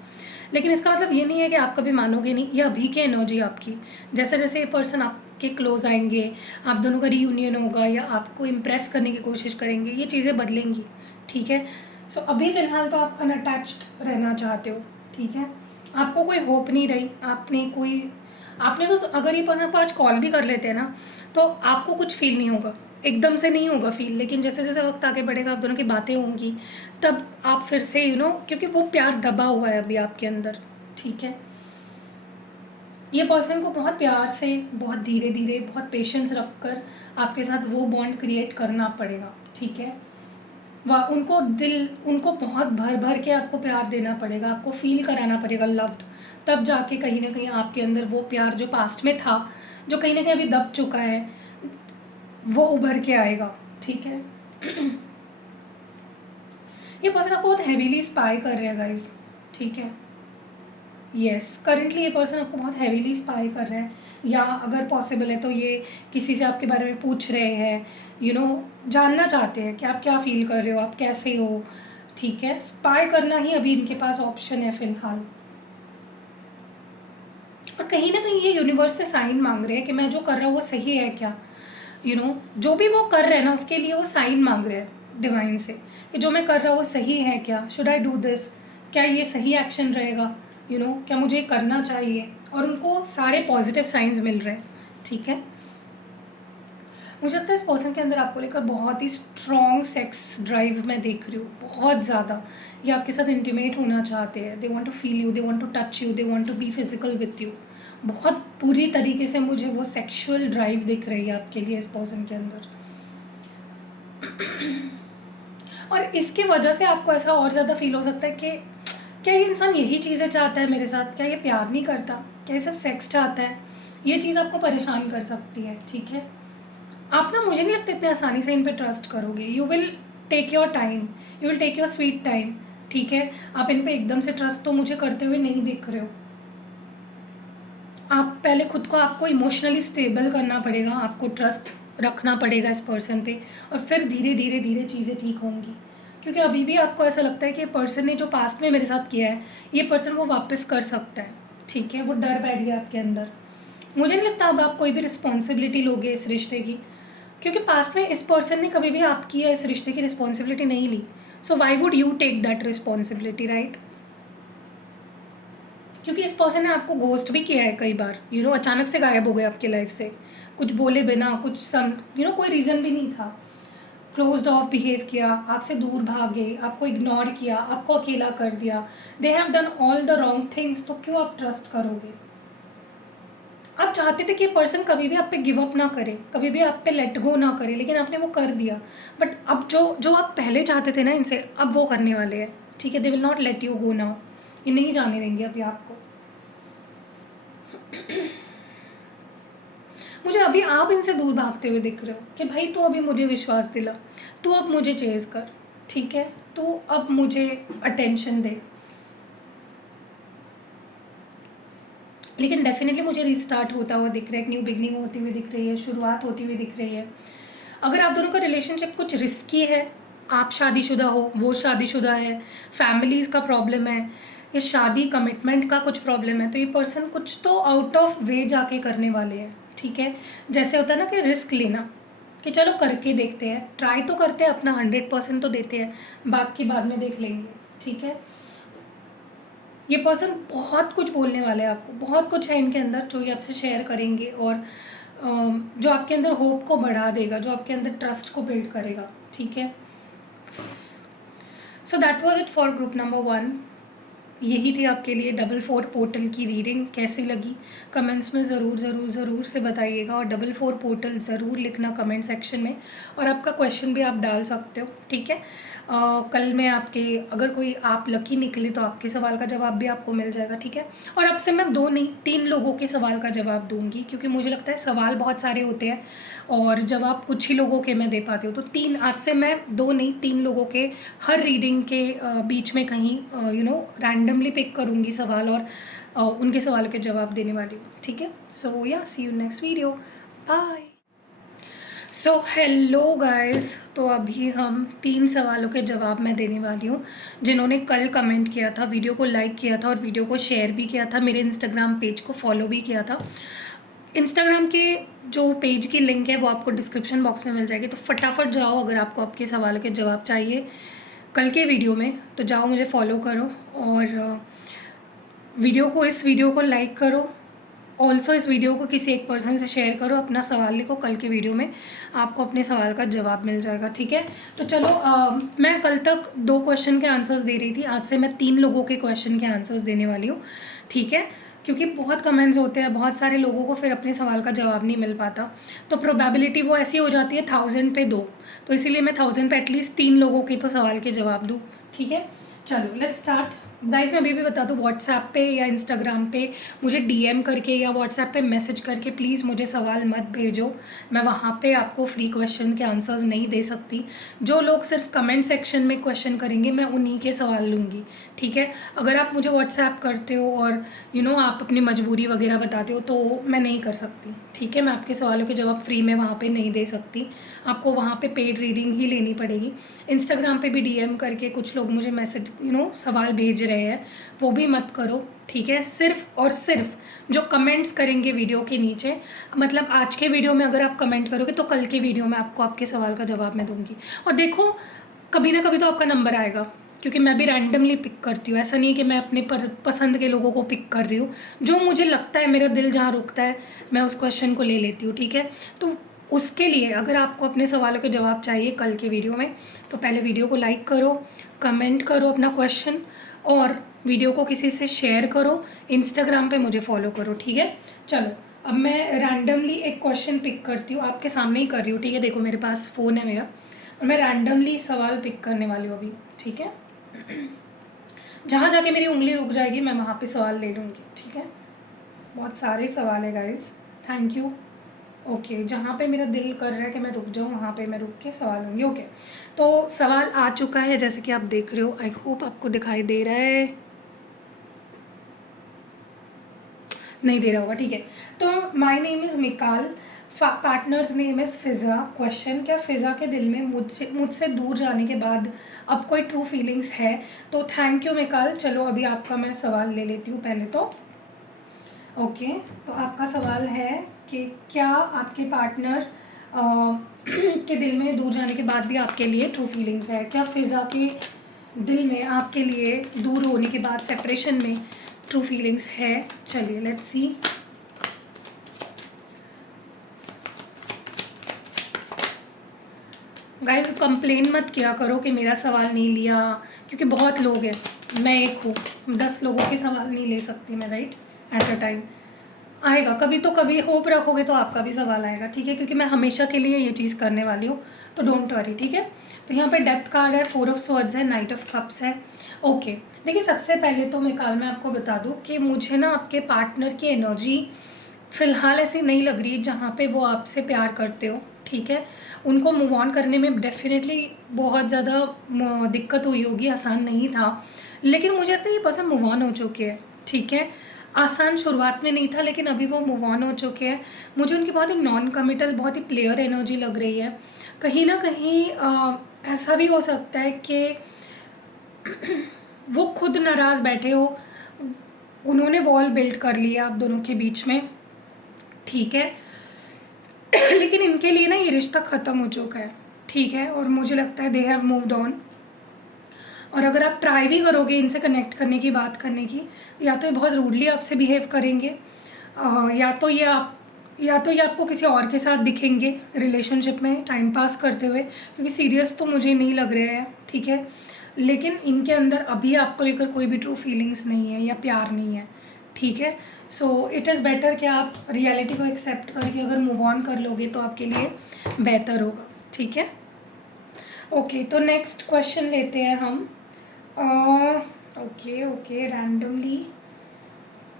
लेकिन इसका मतलब ये नहीं है कि आप कभी मानोगे नहीं, ये अभी की एनर्जी आपकी, जैसे जैसे ये पर्सन आपके क्लोज आएंगे, आप दोनों का रीयूनियन होगा या आपको इम्प्रेस करने की कोशिश करेंगे, ये चीज़ें बदलेंगी, ठीक है। सो अभी फ़िलहाल तो आप अनअटैच्ड रहना चाहते हो, ठीक है। आपको कोई होप नहीं रही, आपने तो, अगर ये पर्सन आपको आज कॉल भी कर लेते हैं ना, तो आपको कुछ फील नहीं होगा, एकदम से नहीं होगा फील, लेकिन जैसे जैसे वक्त आगे बढ़ेगा, आप दोनों की बातें होंगी, तब आप फिर से क्योंकि वो प्यार दबा हुआ है अभी आपके अंदर, ठीक है। ये पर्सन को बहुत प्यार से, बहुत धीरे धीरे, बहुत पेशेंस रखकर आपके साथ वो बॉन्ड क्रिएट करना पड़ेगा, ठीक है। वह उनको बहुत भर भर के आपको प्यार देना पड़ेगा, आपको फील कराना पड़ेगा लव्ड, तब जाके कहीं ना कहीं आपके अंदर वो प्यार जो पास्ट में था, जो कहीं ना कहीं अभी दब चुका है, वो उभर के आएगा, ठीक है। ये पर्सन आपको बहुत हैवीली स्पाई कर रहा है गाइस, ठीक है। यस, करंटली ये पर्सन आपको बहुत हैवीली स्पाई कर रहा है, या अगर पॉसिबल है तो ये किसी से आपके बारे में पूछ रहे हैं, जानना चाहते हैं कि आप क्या फील कर रहे हो, आप कैसे हो। ठीक है, स्पाई करना ही अभी इनके पास ऑप्शन है फ़िलहाल। और कहीं ना कहीं ये यूनिवर्स से साइन मांग रहे हैं कि मैं जो कर रहा हूँ वो सही है क्या। जो भी वो कर रहे हैं ना, उसके लिए वो साइन मांग रहे हैं डिवाइन से कि जो मैं कर रहा हूँ वो सही है क्या, शुड आई डू दिस, क्या ये सही एक्शन रहेगा, क्या मुझे करना चाहिए। और उनको सारे पॉजिटिव साइंस मिल रहे हैं। ठीक है, मुझे लगता है इस पर्सन के अंदर आपको लेकर बहुत ही स्ट्रॉन्ग सेक्स ड्राइव मैं देख रही हूँ, बहुत ज़्यादा। ये आपके साथ इंटीमेट होना चाहते हैं, they want to feel you, they want to touch you, they want to be physical with you. बहुत पूरी तरीके से मुझे वो सेक्सुअल ड्राइव दिख रही है आपके लिए इस पर्सन के अंदर। और इसकी वजह से आपको ऐसा और ज़्यादा फील हो सकता है कि क्या ये इंसान यही चीज़ें चाहता है मेरे साथ, क्या ये प्यार नहीं करता, क्या ये सिर्फ सेक्स चाहता है। ये चीज़ आपको परेशान कर सकती है। ठीक है, आप ना, मुझे नहीं लगता इतने आसानी से इन पे ट्रस्ट करोगे। You will take your time, you will take your sweet time. ठीक है, आप इन पे एकदम से ट्रस्ट तो मुझे करते हुए नहीं दिख रहे हो। आप पहले खुद को, आपको इमोशनली स्टेबल करना पड़ेगा, आपको ट्रस्ट रखना पड़ेगा इस पर्सन पे, और फिर धीरे धीरे धीरे चीज़ें ठीक होंगी। क्योंकि अभी भी आपको ऐसा लगता है कि पर्सन ने जो पास्ट में मेरे साथ किया है, ये पर्सन वो वापस कर सकता है। ठीक है, वो डर बैठ गया आपके अंदर। मुझे नहीं लगता अब आप कोई भी रिस्पॉन्सिबिलिटी लोगे इस रिश्ते की, क्योंकि पास्ट में इस पर्सन ने कभी भी आपकी या इस रिश्ते की रिस्पॉन्सिबिलिटी नहीं ली। So why would you take that responsibility, right. क्योंकि इस पर्सन ने आपको घोस्ट भी किया है कई बार, अचानक से गायब हो गए आपकी लाइफ से, कुछ बोले बिना, कुछ कोई रीज़न भी नहीं था। क्लोज्ड ऑफ बिहेव किया, आपसे दूर भागे, आपको इग्नोर किया, आपको अकेला कर दिया। They have done all the wrong things, तो क्यों आप ट्रस्ट करोगे। आप चाहते थे कि ये पर्सन कभी भी आप पे गिव अप ना करे, कभी भी आप पे लेट गो ना करे, लेकिन आपने वो कर दिया। बट अब जो जो आप पहले चाहते थे ना इनसे, अब वो करने वाले हैं। ठीक है, they will not let you go now, ये नहीं जाने देंगे अभी आपको। मुझे अभी आप इनसे दूर भागते हुए दिख रहे हो कि भाई तू अभी मुझे विश्वास दिला, तू अब मुझे चेज कर। ठीक है, तू अब मुझे अटेंशन दे। लेकिन डेफिनेटली मुझे रिस्टार्ट होता हुआ दिख रहा है, एक न्यू बिगनिंग होती हुई दिख रही है, शुरुआत होती हुई दिख रही है। अगर आप दोनों का रिलेशनशिप कुछ रिस्की है, आप शादीशुदा हो, वो शादीशुदा है, फैमिलीज़ का प्रॉब्लम है, या शादी कमिटमेंट का कुछ प्रॉब्लम है, तो ये पर्सन कुछ तो आउट ऑफ वे जाके करने वाले हैं। ठीक है, जैसे होता है ना कि रिस्क लेना, कि चलो करके देखते हैं, ट्राई तो करते हैं, अपना 100% तो देते हैं, बाकी बाद में देख लेंगे। ठीक है, ये पर्सन बहुत कुछ बोलने वाले हैं आपको, बहुत कुछ है इनके अंदर जो ये आपसे शेयर करेंगे, और जो आपके अंदर होप को बढ़ा देगा, जो आपके अंदर ट्रस्ट को बिल्ड करेगा। ठीक है, so that was it for group number 1। यही थी आपके लिए 44 पोर्टल की रीडिंग। कैसी लगी कमेंट्स में ज़रूर ज़रूर ज़रूर से बताइएगा, और 44 पोर्टल ज़रूर लिखना कमेंट सेक्शन में, और आपका क्वेश्चन भी आप डाल सकते हो। ठीक है, कल मैं आपके, अगर कोई आप लकी निकले तो आपके सवाल का जवाब भी आपको मिल जाएगा। ठीक है, और अब से मैं 2 नहीं 3 लोगों के सवाल का जवाब दूंगी, क्योंकि मुझे लगता है सवाल बहुत सारे होते हैं और जवाब कुछ ही लोगों के मैं दे पाती हूँ। तो 3, आज से मैं 2 नहीं 3 लोगों के हर रीडिंग के बीच में कहीं रैंडमली पिक करूँगी सवाल, और उनके सवालों के जवाब देने वाली हूँ। ठीक है, so yeah see you next video, bye. So hello guys, तो अभी हम 3 सवालों के जवाब मैं देने वाली हूँ। जिन्होंने कल कमेंट किया था, वीडियो को लाइक किया था और वीडियो को शेयर भी किया था, मेरे इंस्टाग्राम पेज को फॉलो भी किया था। इंस्टाग्राम के जो पेज की लिंक है वो आपको डिस्क्रिप्शन बॉक्स में मिल जाएगी, तो फटाफट जाओ, अगर आपको आपके सवालों के जवाब चाहिए कल के वीडियो में, तो जाओ मुझे फॉलो करो, और इस वीडियो को लाइक करो। ऑल्सो इस वीडियो को किसी एक पर्सन से शेयर करो, अपना सवाल लिखो, कल के वीडियो में आपको अपने सवाल का जवाब मिल जाएगा। ठीक है, तो चलो मैं कल तक 2 क्वेश्चन के आंसर्स दे रही थी, आज से मैं 3 लोगों के क्वेश्चन के आंसर्स देने वाली हूँ। ठीक है, क्योंकि बहुत कमेंट्स होते हैं, बहुत सारे लोगों को फिर अपने सवाल का जवाब नहीं मिल पाता, तो प्रोबेबिलिटी वो ऐसी हो जाती है 1000 पे 2, तो इसीलिए मैं 1000 पे एटलीस्ट 3 लोगों के तो सवाल के जवाब दूँ। ठीक है, चलो लेट्स स्टार्ट। गाइस मैं अभी भी बता दूँ, व्हाट्सएप पे या इंस्टाग्राम पे मुझे डीएम करके या व्हाट्सएप पे मैसेज करके प्लीज़ मुझे सवाल मत भेजो। मैं वहाँ पे आपको फ्री क्वेश्चन के आंसर्स नहीं दे सकती। जो लोग सिर्फ कमेंट सेक्शन में क्वेश्चन करेंगे मैं उन्हीं के सवाल लूँगी, ठीक है। अगर आप मुझे व्हाट्सएप करते हो और आप अपनी मजबूरी वगैरह बताते हो तो मैं नहीं कर सकती, ठीक है। मैं आपके सवालों के जवाब फ्री में वहाँ पे नहीं दे सकती, आपको वहाँ पे पेड रीडिंग ही लेनी पड़ेगी। इंस्टाग्राम पे भी डीएम करके कुछ लोग मुझे मैसेज सवाल भेज रहे हैं, वो भी मत करो, ठीक है। सिर्फ और सिर्फ जो कमेंट्स करेंगे वीडियो के नीचे, मतलब आज के वीडियो में अगर आप कमेंट करोगे तो कल के वीडियो में आपको आपके सवाल का जवाब मैं दूंगी। और देखो कभी ना कभी तो आपका नंबर आएगा, क्योंकि मैं भी रैंडमली पिक करती हूँ। ऐसा नहीं कि मैं अपने पसंद के लोगों को पिक कर रही हूँ, जो मुझे लगता है, मेरा दिल जहाँ रुकता है मैं उस क्वेश्चन को ले लेती हूँ, ठीक है। तो उसके लिए अगर आपको अपने सवालों के जवाब चाहिए कल के वीडियो में, तो पहले वीडियो को लाइक करो, कमेंट करो अपना क्वेश्चन, और वीडियो को किसी से शेयर करो, इंस्टाग्राम पे मुझे फॉलो करो, ठीक है। चलो अब मैं रैंडमली एक क्वेश्चन पिक करती हूँ, आपके सामने ही कर रही हूँ, ठीक है। देखो मेरे पास फ़ोन है मेरा, और मैं रैंडमली सवाल पिक करने वाली हूँ अभी, ठीक है। जहाँ जाके मेरी उंगली रुक जाएगी मैं वहाँ पे सवाल ले लूँगी, ठीक है। बहुत सारे सवाल है गाइस, थैंक यू। ओके, जहाँ पे मेरा दिल कर रहा है कि मैं रुक जाऊँ वहाँ पे मैं रुक के सवाल लूँगी, ओके। तो सवाल आ चुका है जैसे कि आप देख रहे हो, आई होप आपको दिखाई दे रहा है, नहीं दे रहा होगा, ठीक है। तो my name is Mikaal, partners name is Fiza. Question, क्या फ़िज़ा के दिल में मुझसे दूर जाने के बाद अब कोई ट्रू फीलिंग्स है? तो थैंक यू मिकाल। चलो अभी आपका मैं सवाल ले लेती हूँ पहले तो। ओके, तो आपका सवाल है कि क्या आपके पार्टनर के दिल में दूर जाने के बाद भी आपके लिए ट्रू फीलिंग्स है? क्या फ़िज़ा के दिल में आपके लिए दूर होने के बाद, सेपरेशन में, ट्रू फीलिंग्स है? चलिए लेट्स सी। गाइस कंप्लेन मत किया करो कि मेरा सवाल नहीं लिया, क्योंकि बहुत लोग हैं, मैं एक हूँ, 10 लोगों के सवाल नहीं ले सकती मैं, राइट, एट अ टाइम। आएगा कभी तो कभी, होप रखोगे तो आपका भी सवाल आएगा, ठीक है, क्योंकि मैं हमेशा के लिए ये चीज़ करने वाली हूँ, तो डोंट वरी, ठीक है। तो यहाँ पे डेथ कार्ड है, 4 ऑफ स्वॉर्ड्स है, नाइट ऑफ कप्स है। ओके, देखिए सबसे पहले तो मैं आपको बता दूँ कि मुझे ना आपके पार्टनर की एनर्जी फ़िलहाल ऐसी नहीं लग रही जहाँ पे वो आपसे प्यार करते हो, ठीक है। उनको मूव ऑन करने में डेफिनेटली बहुत ज़्यादा दिक्कत हुई होगी, आसान नहीं था, लेकिन मुझे लगता है ये पर्सन मूव ऑन हो चुके हैं, ठीक है। आसान शुरुआत में नहीं था, लेकिन अभी वो मूव ऑन हो चुके हैं। मुझे उनकी बहुत ही नॉन कमिटल, बहुत ही प्लेयर एनर्जी लग रही है। कहीं ना कहीं ऐसा भी हो सकता है कि वो खुद नाराज़ बैठे हो, उन्होंने वॉल बिल्ड कर लिया आप दोनों के बीच में, ठीक है। लेकिन इनके लिए ना ये रिश्ता ख़त्म हो चुका है, ठीक है, और मुझे लगता है दे हैव मूव्ड ऑन। और अगर आप ट्राई भी करोगे इनसे कनेक्ट करने की, बात करने की, या तो ये बहुत रूडली आपसे बिहेव करेंगे, या तो ये आपको किसी और के साथ दिखेंगे रिलेशनशिप में टाइम पास करते हुए, क्योंकि सीरियस तो मुझे नहीं लग रहे हैं, ठीक है। लेकिन इनके अंदर अभी आपको लेकर कोई भी ट्रू फीलिंग्स नहीं है या प्यार नहीं है, ठीक है। सो इट इज़ बेटर कि आप रियलिटी को एक्सेप्ट करके अगर मूव ऑन कर लोगे तो आपके लिए बेहतर होगा, ठीक है। ओके, तो नेक्स्ट क्वेश्चन लेते हैं हम। ओके, रैंडमली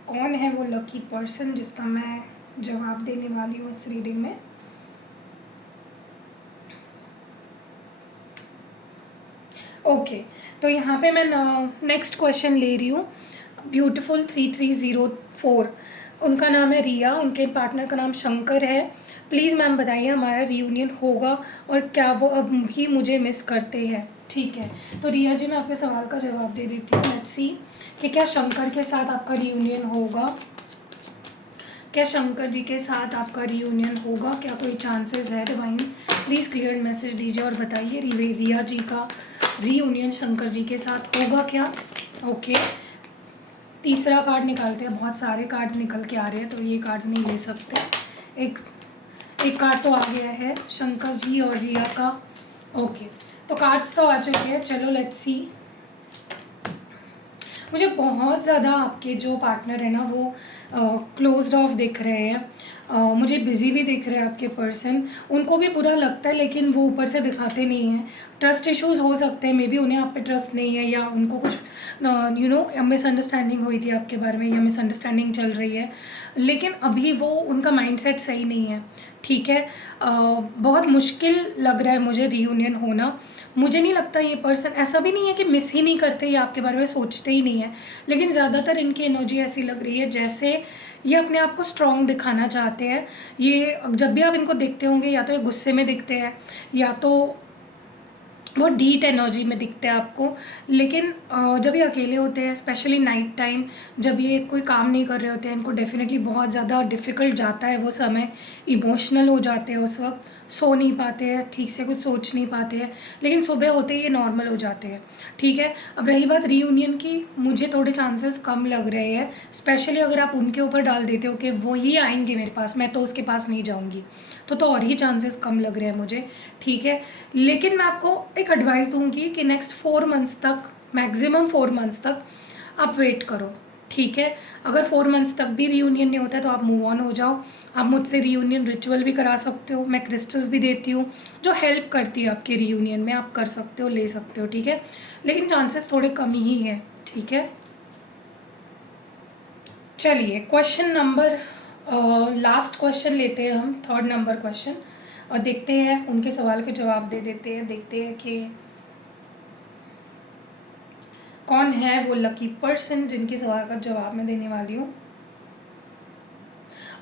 कौन है वो लकी पर्सन जिसका मैं जवाब देने वाली हूँ इस रीडिंग में। ओके, तो यहाँ पे मैं नेक्स्ट क्वेश्चन ले रही हूँ। ब्यूटीफुल 3304, उनका नाम है रिया, उनके पार्टनर का नाम शंकर है। प्लीज़ मैम बताइए हमारा रियूनियन होगा और क्या वो अब भी मुझे मिस करते हैं? ठीक है, तो रिया जी मैं आपके सवाल का जवाब दे देती हूँ। लेट्स सी कि क्या शंकर के साथ आपका रियूनियन होगा, क्या शंकर जी के साथ आपका रियूनियन होगा, क्या कोई चांसेस है? डिवाइन प्लीज़ क्लियर मैसेज दीजिए और बताइए रिया जी का रीयूनियन शंकर जी के साथ होगा क्या? ओके, तीसरा कार्ड निकालते हैं। बहुत सारे कार्ड्स निकल के आ रहे हैं तो ये कार्ड्स नहीं ले सकते। एक कार्ड तो आ गया है शंकर जी और रिया का। ओके, तो कार्ड्स तो आ चुके हैं। चलो लेट्स सी। मुझे बहुत ज़्यादा आपके जो पार्टनर है ना वो क्लोज्ड ऑफ दिख रहे हैं, मुझे बिज़ी भी दिख रहे हैं आपके पर्सन। उनको भी बुरा लगता है लेकिन वो ऊपर से दिखाते नहीं हैं। ट्रस्ट इश्यूज़ हो सकते हैं, मे बी उन्हें आप पे ट्रस्ट नहीं है, या उनको कुछ मिसअंडरस्टैंडिंग हुई थी आपके बारे में, या मिसअंडरस्टैंडिंग चल रही है, लेकिन अभी वो उनका माइंडसेट सही नहीं है। ठीक है, बहुत मुश्किल लग रहा है मुझे रीयूनियन होना। मुझे नहीं लगता ये पर्सन, ऐसा भी नहीं है कि मिस ही नहीं करते या आपके बारे में सोचते ही नहीं है, लेकिन ज़्यादातर इनकी एनर्जी ऐसी लग रही है जैसे ये अपने आप को स्ट्रॉन्ग दिखाना चाहते हैं। ये जब भी आप इनको देखते होंगे या तो ये गुस्से में दिखते हैं, या तो बहुत ढीठ एनर्जी में दिखते हैं आपको। लेकिन जब ये अकेले होते हैं, स्पेशली नाइट टाइम, जब ये कोई काम नहीं कर रहे होते हैं, इनको डेफिनेटली बहुत ज़्यादा डिफ़िकल्ट जाता है वो समय। इमोशनल हो जाते हैं उस वक्त, सो नहीं पाते हैं ठीक से, कुछ सोच नहीं पाते हैं, लेकिन सुबह होते ही ये नॉर्मल हो जाते हैं। ठीक है, अब रही बात रीयूनियन की, मुझे थोड़े चांसेस कम लग रहे हैं, स्पेशली अगर आप उनके ऊपर डाल देते हो कि वो ही आएंगे मेरे पास, मैं तो उसके पास नहीं जाऊँगी, तो और ही चांसेस कम लग रहे हैं मुझे। ठीक है, लेकिन मैं आपको एक एडवाइस दूंगी कि नेक्स्ट 4 मंथ्स तक, मैक्सिमम 4 मंथ्स तक आप वेट करो। ठीक है, अगर 4 मंथ्स तक भी रीयूनियन नहीं होता है तो आप मूव ऑन हो जाओ। आप मुझसे रीयूनियन रिचुअल भी करा सकते हो, मैं क्रिस्टल्स भी देती हूँ जो हेल्प करती है आपके रीयूनियन में, आप कर सकते हो, ले सकते हो। ठीक है, लेकिन चांसेस थोड़े कम ही हैं। ठीक है, चलिए क्वेश्चन नंबर, लास्ट क्वेश्चन लेते हैं हम, 3rd नंबर क्वेश्चन, और देखते हैं उनके सवाल के जवाब दे देते हैं। देखते हैं कि कौन है वो लकी पर्सन जिनके सवाल का जवाब मैं देने वाली हूँ।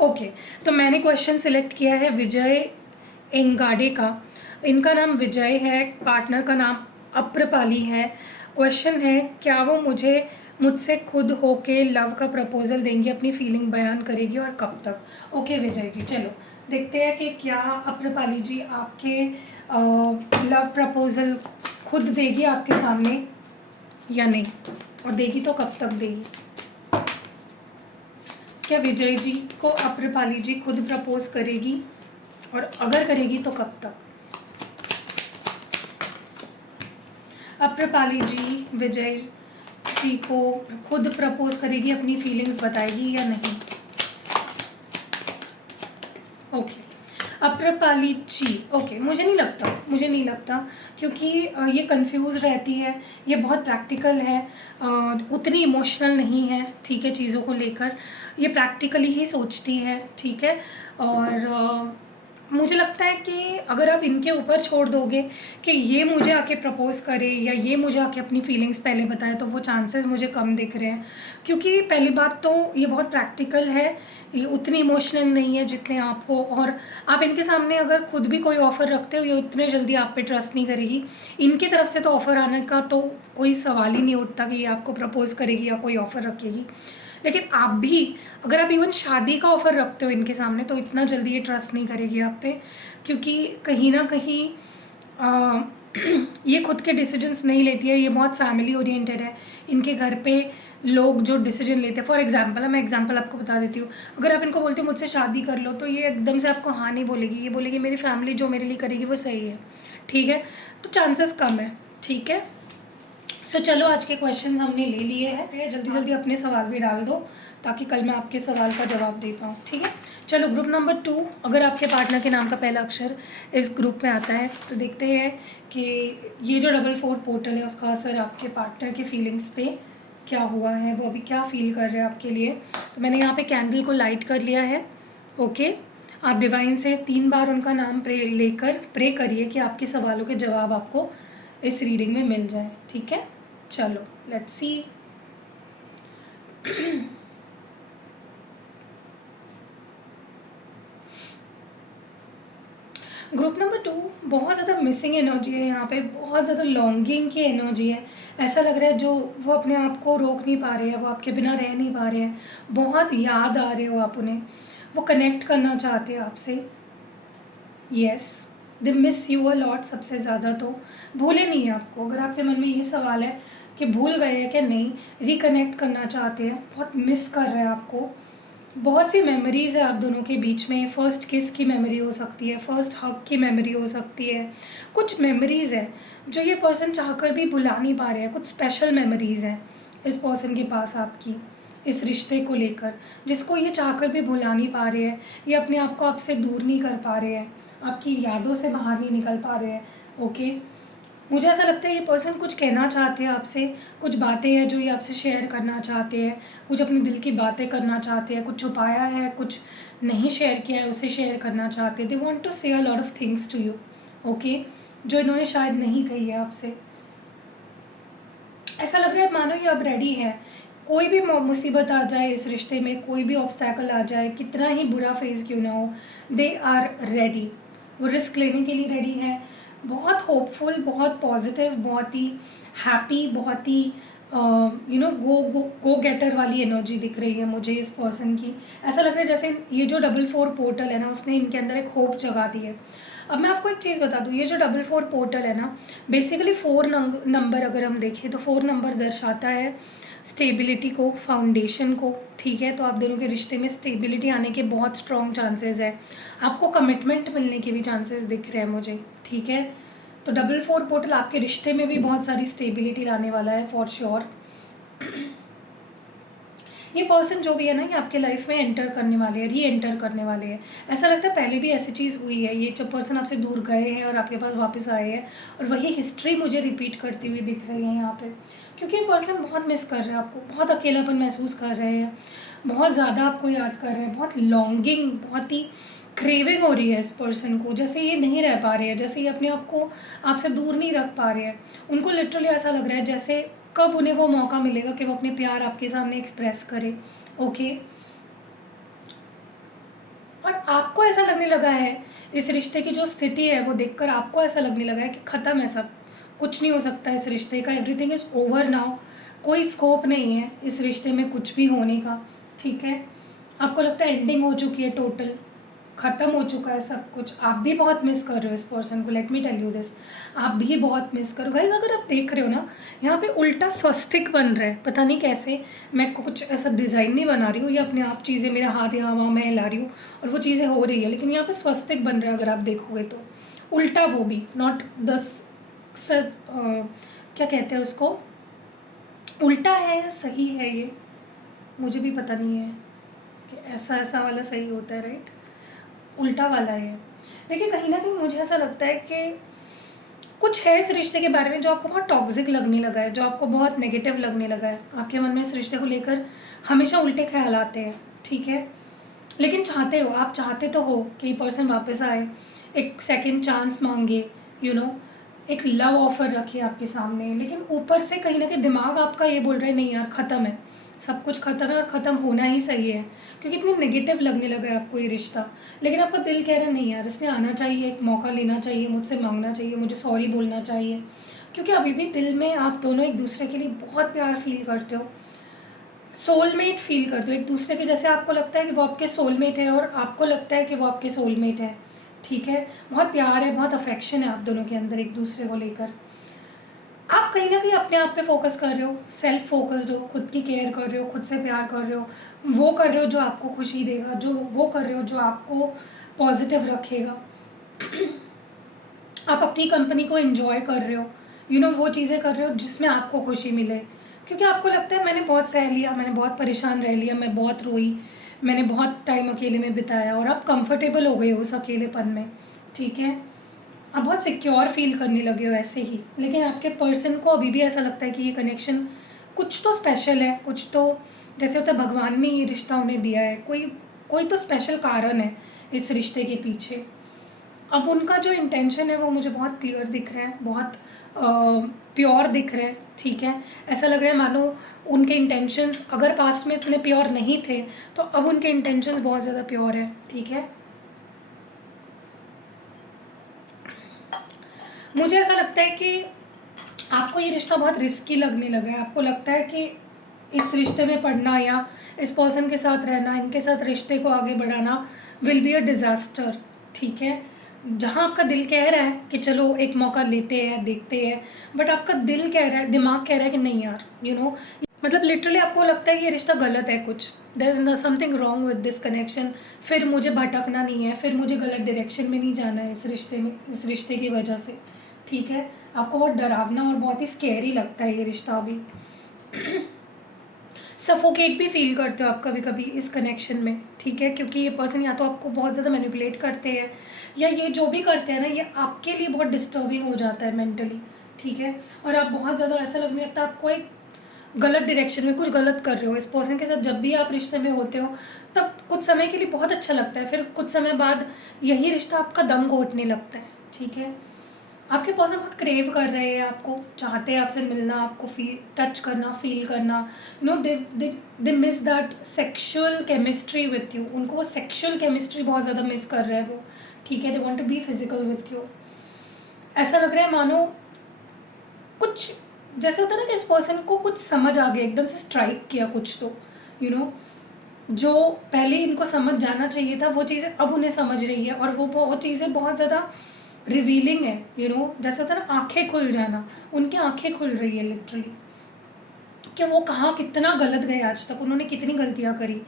ओके, तो मैंने क्वेश्चन सिलेक्ट किया है विजय एंगाडे का। इनका नाम विजय है, पार्टनर का नाम अप्रपाली है। क्वेश्चन है, क्या वो मुझसे खुद होके लव का प्रपोजल देंगी, अपनी फीलिंग बयान करेगी, और कब तक। ओके विजय जी, चलो देखते हैं कि क्या अप्रपाली जी आपके लव प्रपोजल खुद देगी आपके सामने या नहीं, और देगी तो कब तक देगी। क्या विजय जी को अप्रपाली जी खुद प्रपोज करेगी, और अगर करेगी तो कब तक। अप्रपाली जी विजय जी को खुद प्रपोज करेगी, अपनी फीलिंग्स बताएगी या नहीं। ओके, अप्रपाली जी, ओके, मुझे नहीं लगता क्योंकि ये कंफ्यूज रहती है, ये बहुत प्रैक्टिकल है, उतनी इमोशनल नहीं है। ठीक है, चीज़ों को लेकर ये प्रैक्टिकली ही सोचती है। ठीक है, और मुझे लगता है कि अगर आप इनके ऊपर छोड़ दोगे कि ये मुझे आके प्रपोज़ करे या ये मुझे आके अपनी फीलिंग्स पहले बताए, तो वो चांसेस मुझे कम दिख रहे हैं। क्योंकि पहली बात तो ये बहुत प्रैक्टिकल है, ये उतनी इमोशनल नहीं है जितने आप हो, और आप इनके सामने अगर खुद भी कोई ऑफ़र रखते हो, ये उतने जल्दी आप पे ट्रस्ट नहीं करेगी। इनकी तरफ से तो ऑफ़र आने का तो कोई सवाल ही नहीं उठता कि ये आपको प्रपोज़ करेगी या कोई ऑफ़र रखेगी। लेकिन आप भी अगर आप इवन शादी का ऑफ़र रखते हो इनके सामने, तो इतना जल्दी ये ट्रस्ट नहीं करेगी आप पे, क्योंकि कहीं ना कहीं ये खुद के डिसीजंस नहीं लेती है, ये बहुत फैमिली ओरिएंटेड है। इनके घर पे लोग जो डिसीजन लेते हैं, फॉर एग्जांपल मैं एग्जांपल आपको बता देती हूँ, अगर आप इनको बोलते हो मुझसे शादी कर लो, तो ये एकदम से आपको हाँ नहीं बोलेगी, ये बोलेगी मेरी फैमिली जो मेरे लिए करेगी वो सही है। ठीक है, तो चांसेस कम है। ठीक है, सो चलो आज के क्वेश्चंस हमने ले लिए हैं, जल्दी जल्दी अपने सवाल भी डाल दो ताकि कल मैं आपके सवाल का जवाब दे पाऊँ। ठीक है, चलो ग्रुप नंबर 2, अगर आपके पार्टनर के नाम का पहला अक्षर इस ग्रुप में आता है तो देखते हैं कि ये जो 44 पोर्टल है उसका असर आपके पार्टनर के फीलिंग्स पे क्या हुआ है, वो अभी क्या फील कर रहे हैं आपके लिए। तो मैंने यहाँ पे कैंडल को लाइट कर लिया है। ओके, आप डिवाइन से 3 बार उनका नाम प्रे करिए कि आपके सवालों के जवाब आपको इस रीडिंग में मिल जाए। ठीक है, चलो लेट्स सी। ग्रुप नंबर 2, बहुत ज़्यादा मिसिंग एनर्जी है यहाँ पे, बहुत ज़्यादा लॉन्गिंग की एनर्जी है। ऐसा लग रहा है जो वो अपने आप को रोक नहीं पा रहे हैं, वो आपके बिना रह नहीं पा रहे हैं, बहुत याद आ रहे हो आप उन्हें, वो कनेक्ट करना चाहते हैं आपसे। Yes, they miss you a lot. सबसे ज़्यादा तो भूले नहीं है आपको। अगर आपके मन में ये सवाल है कि भूल गए हैं कि नहीं, रिकनेक्ट करना चाहते हैं, बहुत मिस कर रहे हैं आपको। बहुत सी मेमोरीज़ है आप दोनों के बीच में, फ़र्स्ट किस की मेमोरी हो सकती है, फ़र्स्ट हग की मेमोरी हो सकती है, कुछ मेमोरीज़ है जो ये पर्सन चाहकर भी भुला नहीं पा रहे हैं, कुछ स्पेशल मेमोरीज़ हैं इस पर्सन के पास आपकी। इस रिश्ते को लेकर, जिसको ये चाहकर भी भुला नहीं पा रहे हैं, ये अपने आप को आपसे दूर नहीं कर पा रहे हैं, आपकी यादों से बाहर नहीं निकल पा रहे हैं। ओके, मुझे ऐसा लगता है ये पर्सन कुछ कहना चाहते हैं आपसे, कुछ बातें हैं जो ये आपसे शेयर करना चाहते हैं, कुछ अपने दिल की बातें करना चाहते हैं, कुछ छुपाया है, कुछ नहीं शेयर किया है उसे शेयर करना चाहते हैं। दे want to say a lot of things to you. Okay, जो इन्होंने शायद नहीं कही है आपसे। ऐसा लग रहा है मानो ये अब रेडी है। कोई भी मुसीबत आ जाए इस रिश्ते में, कोई भी ऑब्स्टैकल आ जाए, कितना ही बुरा फेज़ क्यों ना हो, दे आर रेडी। वो रिस्क लेने के लिए रेडी है। बहुत होपफुल, बहुत पॉजिटिव, बहुत ही हैप्पी, बहुत ही गो गेटर वाली एनर्जी दिख रही है मुझे इस पर्सन की। ऐसा लग रहा है जैसे ये जो 4-4 पोर्टल है ना, उसने इनके अंदर एक होप जगा दी है। अब मैं आपको एक चीज़ बता दूँ, ये जो 4-4 पोर्टल है ना, बेसिकली 4 नंबर अगर हम देखें तो 4 नंबर दर्शाता है स्टेबिलिटी को, फाउंडेशन को। ठीक है, तो आप दोनों के रिश्ते में स्टेबिलिटी आने के बहुत स्ट्रॉन्ग चांसेस है। आपको कमिटमेंट मिलने के भी चांसेस दिख रहे हैं मुझे। ठीक है, तो 4-4 पोर्टल आपके रिश्ते में भी बहुत सारी स्टेबिलिटी लाने वाला है फॉर श्योर। ये पर्सन जो भी है ना, ये आपके लाइफ में एंटर करने वाले हैं, री एंटर करने वाले हैं। ऐसा लगता है पहले भी ऐसी चीज़ हुई है, ये जो पर्सन आपसे दूर गए हैं और आपके पास वापस आए हैं, और वही हिस्ट्री मुझे रिपीट करती हुई दिख रही है यहाँ पे। क्योंकि ये पर्सन बहुत मिस कर रहे हैं आपको, बहुत अकेलापन महसूस कर रहे हैं, बहुत ज़्यादा आपको याद कर रहे हैं, बहुत लॉन्गिंग, बहुत ही क्रेविंग हो रही है इस पर्सन को, जैसे ये नहीं रह पा रहे हैं, जैसे ये अपने आप को आपसे दूर नहीं रख पा रहे हैं। उनको लिटरली ऐसा लग रहा है जैसे कब उन्हें वो मौका मिलेगा कि वो अपने प्यार आपके सामने एक्सप्रेस करे। ओके, और आपको ऐसा लगने लगा है, इस रिश्ते की जो स्थिति है वो देखकर आपको ऐसा लगने लगा है कि ख़त्म है सब, कुछ नहीं हो सकता इस रिश्ते का, एवरीथिंग इज़ ओवर नाउ। कोई स्कोप नहीं है इस रिश्ते में कुछ भी होने का। ठीक है, आपको लगता है एंडिंग हो चुकी है, टोटल ख़त्म हो चुका है सब कुछ। आप भी बहुत मिस कर रहे हो इस पर्सन को, let me tell you this, आप भी बहुत मिस करो गाइज। अगर आप देख रहे हो ना, यहाँ पे उल्टा स्वस्तिक बन रहा है, पता नहीं कैसे, मैं कुछ ऐसा डिज़ाइन नहीं बना रही हूँ, या अपने आप चीज़ें, मेरा हाथ यहाँ वहाँ मैं हिला रही हूँ और वो चीज़ें हो रही है, लेकिन यहाँ पे स्वस्तिक बन रहा है अगर आप देखोगे तो। उल्टा, वो भी नॉट क्या कहते हैं उसको, उल्टा है या सही है ये मुझे भी पता नहीं है कि ऐसा वाला सही होता है, राइट? उल्टा वाला है। देखिए, कहीं ना कहीं मुझे ऐसा लगता है कि कुछ है इस रिश्ते के बारे में जो आपको बहुत टॉक्सिक लगने लगा है, जो आपको बहुत नेगेटिव लगने लगा है। आपके मन में इस रिश्ते को लेकर हमेशा उल्टे ख्याल आते हैं। ठीक है, लेकिन चाहते हो, आप चाहते तो हो कि पर्सन वापस आए, एक सेकंड चांस मांगे, एक लव ऑफर रखे आपके सामने, लेकिन ऊपर से कहीं ना कहीं दिमाग आपका ये बोल रहा है नहीं यार, ख़त्म है सब कुछ, ख़त्म है और ख़त्म होना ही सही है, क्योंकि इतनी नेगेटिव लगने लगा है आपको ये रिश्ता। लेकिन आपका दिल कह रहा है नहीं यार, इसने आना चाहिए, एक मौका लेना चाहिए, मुझसे मांगना चाहिए, मुझे सॉरी बोलना चाहिए, क्योंकि अभी भी दिल में आप दोनों एक दूसरे के लिए बहुत प्यार फील करते हो, सोलमेट फील करते हो एक दूसरे के। जैसे आपको लगता है कि वो आपके सोलमेट है और आपको लगता है कि वो आपके सोलमेट है। ठीक है, बहुत प्यार है, बहुत अफेक्शन है आप दोनों के अंदर एक दूसरे को लेकर। आप कहीं ना कहीं अपने आप पे फोकस कर रहे हो, सेल्फ फोकस्ड हो, खुद की केयर कर रहे हो, खुद से प्यार कर रहे हो, वो कर रहे हो जो आपको खुशी देगा, जो वो कर रहे हो जो आपको पॉजिटिव रखेगा। आप अपनी कंपनी को एंजॉय कर रहे हो, वो चीज़ें कर रहे हो जिसमें आपको खुशी मिले, क्योंकि आपको लगता है मैंने बहुत सह लिया, मैंने बहुत परेशान रह लिया, मैं बहुत रोई, मैंने बहुत टाइम अकेले में बिताया, और आप कंफर्टेबल हो गए हो उस अकेलेपन में। ठीक है, आप बहुत सिक्योर फील करने लगे हो ऐसे ही, लेकिन आपके पर्सन को अभी भी ऐसा लगता है कि ये कनेक्शन कुछ तो स्पेशल है, कुछ तो जैसे होता है भगवान ने ये रिश्ता उन्हें दिया है, कोई तो स्पेशल कारण है इस रिश्ते के पीछे। अब उनका जो इंटेंशन है वो मुझे बहुत क्लियर दिख रहा है, बहुत प्योर दिख रहे हैं। ठीक है, ऐसा लग रहा है मानो उनके इंटेंशंस अगर पास्ट में इतने प्योर नहीं थे तो अब उनके इंटेंशंस बहुत ज़्यादा प्योर है। ठीक है, मुझे ऐसा लगता है कि आपको ये रिश्ता बहुत रिस्की लगने लगा है। आपको लगता है कि इस रिश्ते में पड़ना या इस पर्सन के साथ रहना, इनके साथ रिश्ते को आगे बढ़ाना विल बी अ डिज़ास्टर। ठीक है, जहाँ आपका दिल कह रहा है कि चलो एक मौका लेते हैं, देखते हैं, बट आपका दिल कह रहा है, दिमाग कह रहा है कि नहीं यार, मतलब लिटरली आपको लगता है कि ये रिश्ता गलत है, कुछ there is something wrong with this connection, फिर मुझे भटकना नहीं है, फिर मुझे गलत डायरेक्शन में नहीं जाना है इस रिश्ते में, इस रिश्ते की वजह से। ठीक है, आपको बहुत डरावना और बहुत ही स्कैरी लगता है ये रिश्ता अभी। सफोकेट भी फील करते हो आप कभी कभी इस कनेक्शन में, ठीक है, क्योंकि ये पर्सन या तो आपको बहुत ज़्यादा मैनिपुलेट करते हैं, या ये जो भी करते हैं ना ये आपके लिए बहुत डिस्टर्बिंग हो जाता है मेंटली, ठीक है। और आप बहुत ज़्यादा ऐसा लगने लगता है आपको एक गलत डायरेक्शन में कुछ गलत कर रहे हो। इस पर्सन के साथ जब भी आप रिश्ते में होते हो तब कुछ समय के लिए बहुत अच्छा लगता है, फिर कुछ समय बाद यही रिश्ता आपका दम घोटने लगता है, ठीक है। आपके पर्सन बहुत क्रेव कर रहे हैं आपको, चाहते हैं आपसे मिलना, आपको फील टच करना, फील करना, you know they miss that sexual chemistry with you. उनको वो सेक्शुअल केमिस्ट्री बहुत ज़्यादा मिस कर रहे हैं वो, ठीक है। They want to be physical with you. ऐसा लग रहा है मानो कुछ जैसे होता है ना कि इस पर्सन को कुछ समझ आ गया, एकदम से स्ट्राइक किया कुछ, तो यू नो जो पहले इनको समझ जाना चाहिए था वो चीज़ें अब उन्हें समझ रही है, और वो चीज़ें बहुत ज़्यादा रिवीलिंग है, यू नो जैसे होता है ना आंखें खुल जाना, उनकी आंखें खुल रही है लिटरली, कि वो कहाँ कितना गलत गए आज तक, उन्होंने कितनी गलतियाँ करी,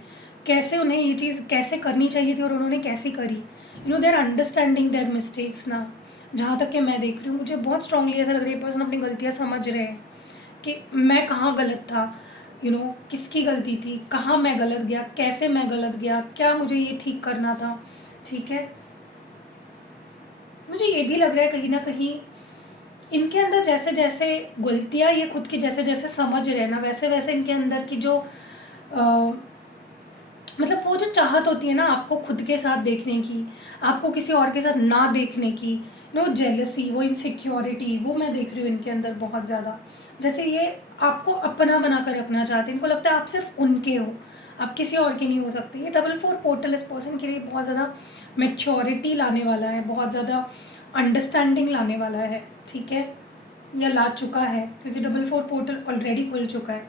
कैसे उन्हें ये चीज़ कैसे करनी चाहिए थी और उन्होंने कैसे करी, you know they are understanding their mistakes ना। जहाँ तक कि मैं देख रही हूँ मुझे बहुत स्ट्रांगली ऐसा लग रहा है पर्सन अपनी गलतियाँ समझ रहे हैं कि मैं कहाँ गलत था, यू नो किसकी गलती थी, कहाँ मैं गलत गया, कैसे मैं गलत गया, क्या मुझे ये ठीक करना था, ठीक है। मुझे ये भी लग रहा है कहीं ना कहीं इनके अंदर जैसे जैसे गलतियाँ ये खुद की जैसे जैसे समझ रहे हैं ना, वैसे वैसे इनके अंदर की जो मतलब वो जो चाहत होती है ना आपको खुद के साथ देखने की, आपको किसी और के साथ ना देखने की, नो जेलसी, वो इनसिक्योरिटी, वो मैं देख रही हूँ इनके अंदर बहुत ज़्यादा। जैसे ये आपको अपना बना कर रखना चाहते हैं, इनको लगता है आप सिर्फ उनके हो, आप किसी और के नहीं हो सकते। ये 4 पोर्टल इस पर्सन के लिए बहुत ज़्यादा मेच्योरिटी लाने वाला है, बहुत ज़्यादा अंडरस्टैंडिंग लाने वाला है, ठीक है, या ला चुका है, क्योंकि 4 पोर्टल ऑलरेडी खुल चुका है।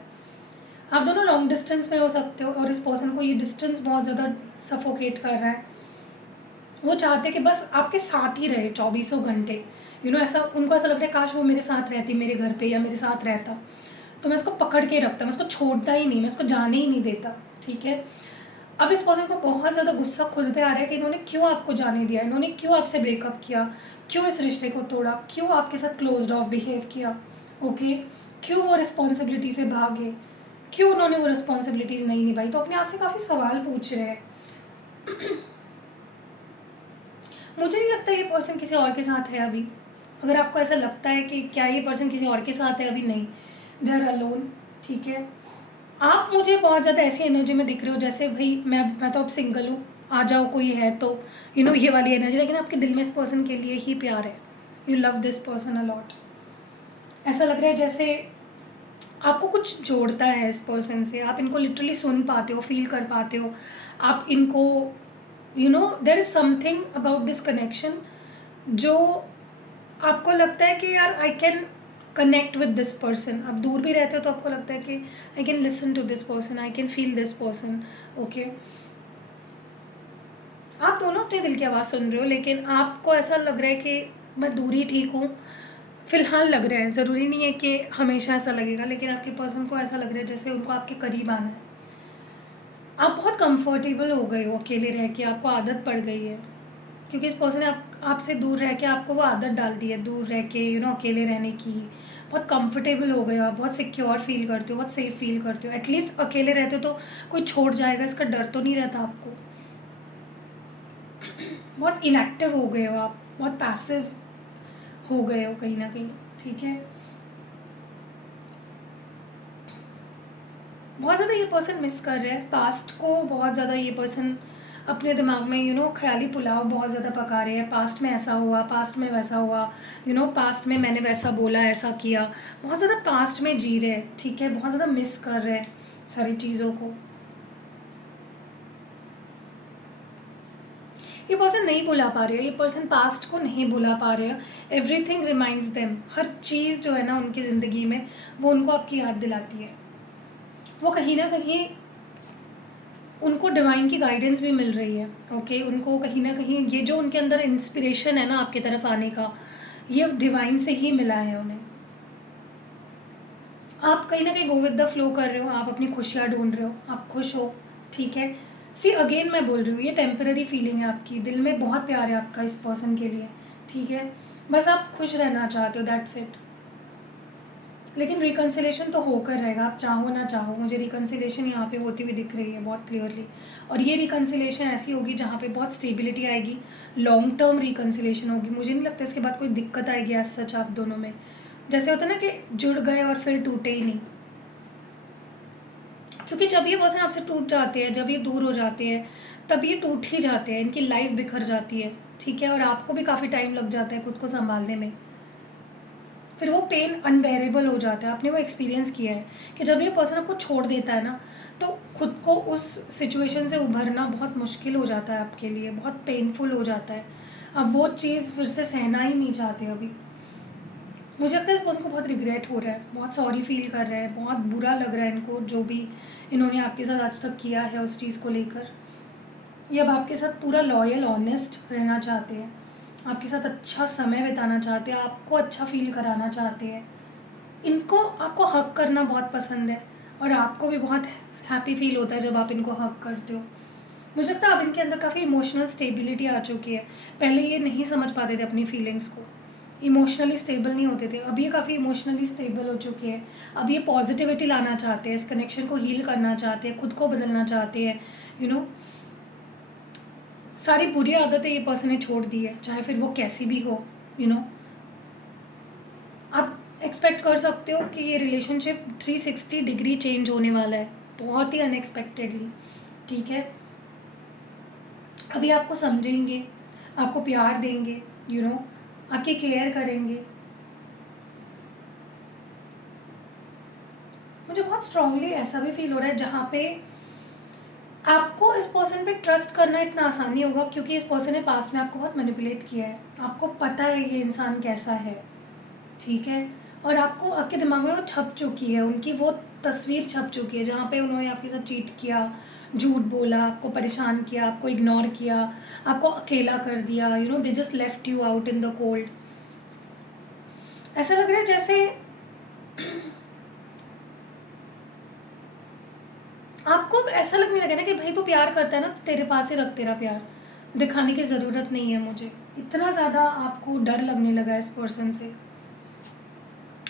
आप दोनों लॉन्ग डिस्टेंस में हो सकते हो और इस पर्सन को ये डिस्टेंस बहुत ज़्यादा सफोकेट कर रहा है। वो चाहते कि बस आपके साथ ही रहे 24 घंटे, यू नो ऐसा उनको ऐसा लगता है काश वो मेरे साथ रहती, मेरे घर पे या मेरे साथ रहता, तो मैं इसको पकड़ के रखता, मैं इसको छोड़ता ही नहीं, मैं इसको जाने ही नहीं देता, ठीक है। अब इस पर्सन को बहुत ज़्यादा गुस्सा खुद पे आ रहा है कि इन्होंने क्यों आपको जाने दिया, इन्होंने क्यों आपसे ब्रेकअप किया, क्यों इस रिश्ते को तोड़ा, क्यों आपके साथ क्लोज्ड ऑफ बिहेव किया, ओके, क्यों वो रिस्पॉन्सिबिलिटी से भागे, क्यों उन्होंने वो रिस्पॉन्सिबिलिटीज़ नहीं निभाई। तो अपने आप से काफ़ी सवाल पूछ रहे हैं। मुझे नहीं लगता ये पर्सन किसी और के साथ है अभी। अगर आपको ऐसा लगता है कि क्या ये पर्सन किसी और के साथ है अभी, नहीं, दे आर अलोन, ठीक है। आप मुझे बहुत ज़्यादा ऐसी एनर्जी में दिख रहे हो जैसे भाई मैं तो अब सिंगल हूँ, आ जाओ कोई है तो, यू नो ये वाली एनर्जी, लेकिन आपके दिल में इस पर्सन के लिए ही प्यार है, you love this person a lot. ऐसा लग रहा है जैसे आपको कुछ जोड़ता है इस पर्सन से, आप इनको लिटरली सुन पाते हो, फील कर पाते हो, आप इनको, you know there is something about this connection जो आपको लगता है कि यार I can connect with this person. आप दूर भी रहते हो तो आपको लगता है कि I can listen to this person, I can feel this person, okay. आप दोनों अपने दिल की आवाज़ सुन रहे हो, लेकिन आपको ऐसा लग रहा है कि मैं दूरी ठीक हूँ, फिलहाल लग रहा है, ज़रूरी नहीं है कि हमेशा ऐसा लगेगा, लेकिन आपके पर्सन को ऐसा लग रहा है जैसे उनको आपके करीब आना है। आप बहुत कंफर्टेबल हो गए हो अकेले रह के, आपको आदत पड़ गई है, क्योंकि इस पर्सन ने आपसे दूर रह के आपको वो आदत डाल दी है, दूर रह के यू नो अकेले रहने की। बहुत कंफर्टेबल हो गए हो आप, बहुत सिक्योर फील करते हो, बहुत सेफ फील करते हो। एटलीस्ट अकेले रहते हो तो कोई छोड़ जाएगा इसका डर तो नहीं रहता आपको। बहुत इनएक्टिव हो गए हो आप, बहुत पैसिव हो गए हो कहीं ना कहीं, ठीक है। बहुत ज़्यादा ये पर्सन मिस कर रहा है पास्ट को, बहुत ज़्यादा ये पर्सन अपने दिमाग में यू नो ख्याली पुलाव बहुत ज़्यादा पका रहे हैं। पास्ट में ऐसा हुआ, पास्ट में वैसा हुआ, यू नो पास्ट में मैंने वैसा बोला, ऐसा किया, बहुत ज़्यादा पास्ट में जी रहे हैं, ठीक है, बहुत ज़्यादा मिस कर रहे हैं सारी चीज़ों को। ये पर्सन नहीं भुला पा रहे हैं, ये पर्सन पास्ट को नहीं भुला पा रहे हैं। एवरीथिंग रिमाइंड्स देम, हर चीज़ जो है ना उनकी ज़िंदगी में वो उनको आपकी याद दिलाती है। वो कहीं ना कहीं उनको डिवाइन की गाइडेंस भी मिल रही है, ओके। उनको कहीं ना कहीं ये जो उनके अंदर इंस्पिरेशन है ना आपकी तरफ आने का, ये डिवाइन से ही मिला है उन्हें। आप कहीं ना कहीं गो विद द फ्लो कर रहे हो, आप अपनी खुशियाँ ढूंढ रहे हो, आप खुश हो, ठीक है। सी अगेन मैं बोल रही हूँ ये टेम्पररी फीलिंग है आपकी, दिल में बहुत प्यार है आपका इस पर्सन के लिए, ठीक है। बस आप खुश रहना चाहते हो, दैट्स इट। लेकिन रिकन्सिलेशन तो होकर रहेगा, आप चाहो ना चाहो। मुझे रिकन्सिलेशन यहाँ पे होती हुई दिख रही है बहुत क्लियरली, और ये रिकन्सिलेशन ऐसी होगी जहाँ पे बहुत स्टेबिलिटी आएगी, लॉन्ग टर्म रिकन्सिलेशन होगी। मुझे नहीं लगता इसके बाद कोई दिक्कत आएगी एज सच आप दोनों में। जैसे होता है ना कि जुड़ गए और फिर टूटे ही नहीं, क्योंकि जब ये पर्सन आपसे टूट जाते हैं, जब ये दूर हो जाते हैं, तब ये टूट ही जाते हैं, इनकी लाइफ बिखर जाती है, ठीक है। और आपको भी काफ़ी टाइम लग जाता है खुद को संभालने में, फिर वो पेन अनबेरेबल हो जाता है। आपने वो एक्सपीरियंस किया है कि जब ये पर्सन आपको छोड़ देता है ना, तो खुद को उस सिचुएशन से उभरना बहुत मुश्किल हो जाता है आपके लिए, बहुत पेनफुल हो जाता है। अब वो चीज़ फिर से सहना ही नहीं चाहते अभी। मुझे लगता है इस पर्सन को बहुत रिग्रेट हो रहा है, बहुत सॉरी फील कर रहे हैं, बहुत बुरा लग रहा है इनको जो भी इन्होंने आपके साथ आज तक किया है उस चीज़ को लेकर। ये अब आपके साथ पूरा लॉयल ऑनेस्ट रहना चाहते हैं, आपके साथ अच्छा समय बिताना चाहते हैं, आपको अच्छा फील कराना चाहते हैं। इनको आपको हक करना बहुत पसंद है, और आपको भी बहुत हैप्पी फील होता है जब आप इनको हक करते हो। मुझे लगता है अब इनके अंदर काफ़ी इमोशनल स्टेबिलिटी आ चुकी है। पहले ये नहीं समझ पाते थे अपनी फीलिंग्स को, इमोशनली स्टेबल नहीं होते थे, अब ये काफ़ी इमोशनली स्टेबल हो चुके हैं। अब ये पॉजिटिविटी लाना चाहते हैं, इस कनेक्शन को हील करना चाहते हैं, खुद को बदलना चाहते हैं, यू नो। सारी बुरी आदतें ये पर्सन ने छोड़ दी है, चाहे फिर वो कैसी भी हो, यू नो। आप एक्सपेक्ट कर सकते हो कि ये रिलेशनशिप 360 डिग्री चेंज होने वाला है, बहुत ही अनएक्सपेक्टेडली, ठीक है। अभी आपको समझेंगे, आपको प्यार देंगे, यू नो, आपकी केयर करेंगे। मुझे बहुत स्ट्रांगली ऐसा भी फील हो रहा है जहाँ पे आपको इस पर्सन पे ट्रस्ट करना इतना आसान नहीं होगा, क्योंकि इस पर्सन ने पास्ट में आपको बहुत मैनिपुलेट किया है, आपको पता है ये इंसान कैसा है, ठीक है। और आपको आपके दिमाग में वो छप चुकी है, उनकी वो तस्वीर छप चुकी है जहाँ पे उन्होंने आपके साथ चीट किया, झूठ बोला, आपको परेशान किया, आपको इग्नोर किया, आपको अकेला कर दिया, you know, they just left you out in the cold. ऐसा लग रहा है जैसे आपको ऐसा लगने लगा ना कि भाई तू प्यार करता है ना, तो तेरे पास ही रख, तेरा प्यार दिखाने की ज़रूरत नहीं है मुझे। इतना ज़्यादा आपको डर लगने लगा इस पर्सन से।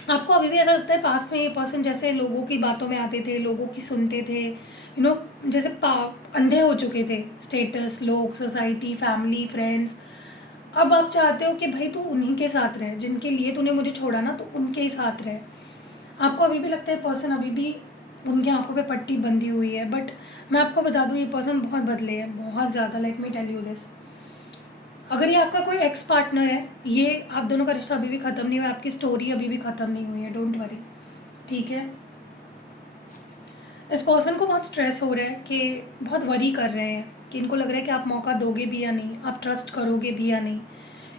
आपको अभी भी ऐसा लगता है पास में ये पर्सन जैसे लोगों की बातों में आते थे, लोगों की सुनते थे, यू नो, जैसे अंधे हो चुके थे, स्टेटस, लोग, सोसाइटी, फैमिली, फ्रेंड्स। अब आप चाहते हो कि भाई तू उन्हीं के साथ रहे, जिनके लिए तूने मुझे छोड़ा ना, तो उनके ही साथ रहे। आपको अभी भी लगता है पर्सन अभी भी उनकी आंखों पे पट्टी बंधी हुई है, बट मैं आपको बता दूँ ये पर्सन बहुत बदले हैं, बहुत ज़्यादा। Let me tell you this, अगर ये आपका कोई एक्स पार्टनर है, ये आप दोनों का रिश्ता अभी भी ख़त्म नहीं हुआ है, आपकी स्टोरी अभी भी ख़त्म नहीं हुई है, डोंट वरी, ठीक है। इस पर्सन को बहुत स्ट्रेस हो रहा है, कि बहुत वरी कर रहे हैं कि इनको लग रहा है कि आप मौका दोगे भी या नहीं, आप ट्रस्ट करोगे भी या नहीं,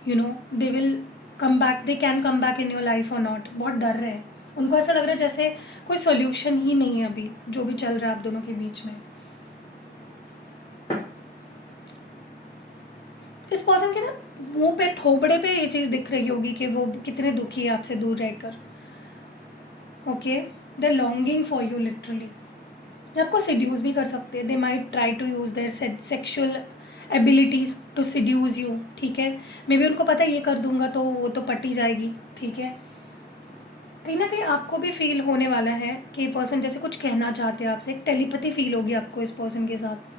you know, they will come back, they can come back in your life और नॉट। बहुत डर रहे हैं, उनको ऐसा लग रहा है जैसे कोई सोल्यूशन ही नहीं है अभी जो भी चल रहा है आप दोनों के बीच में। इस पर्सन के ना मुंह पे, थोबड़े पे ये चीज़ दिख रही होगी कि वो कितने दुखी है आपसे दूर रहकर, okay. They are longing for you literally. ये आपको सिड्यूस भी कर सकते हैं, they might try to use their sexual abilities to seduce you, ठीक है। मे बी उनको पता है ये कर दूंगा तो वो तो पटी जाएगी, ठीक है। कहीं ना कहीं आपको भी फील होने वाला है कि पर्सन जैसे कुछ कहना चाहते हैं आपसे, एक टेलीपैथी फील होगी आपको इस पर्सन के साथ।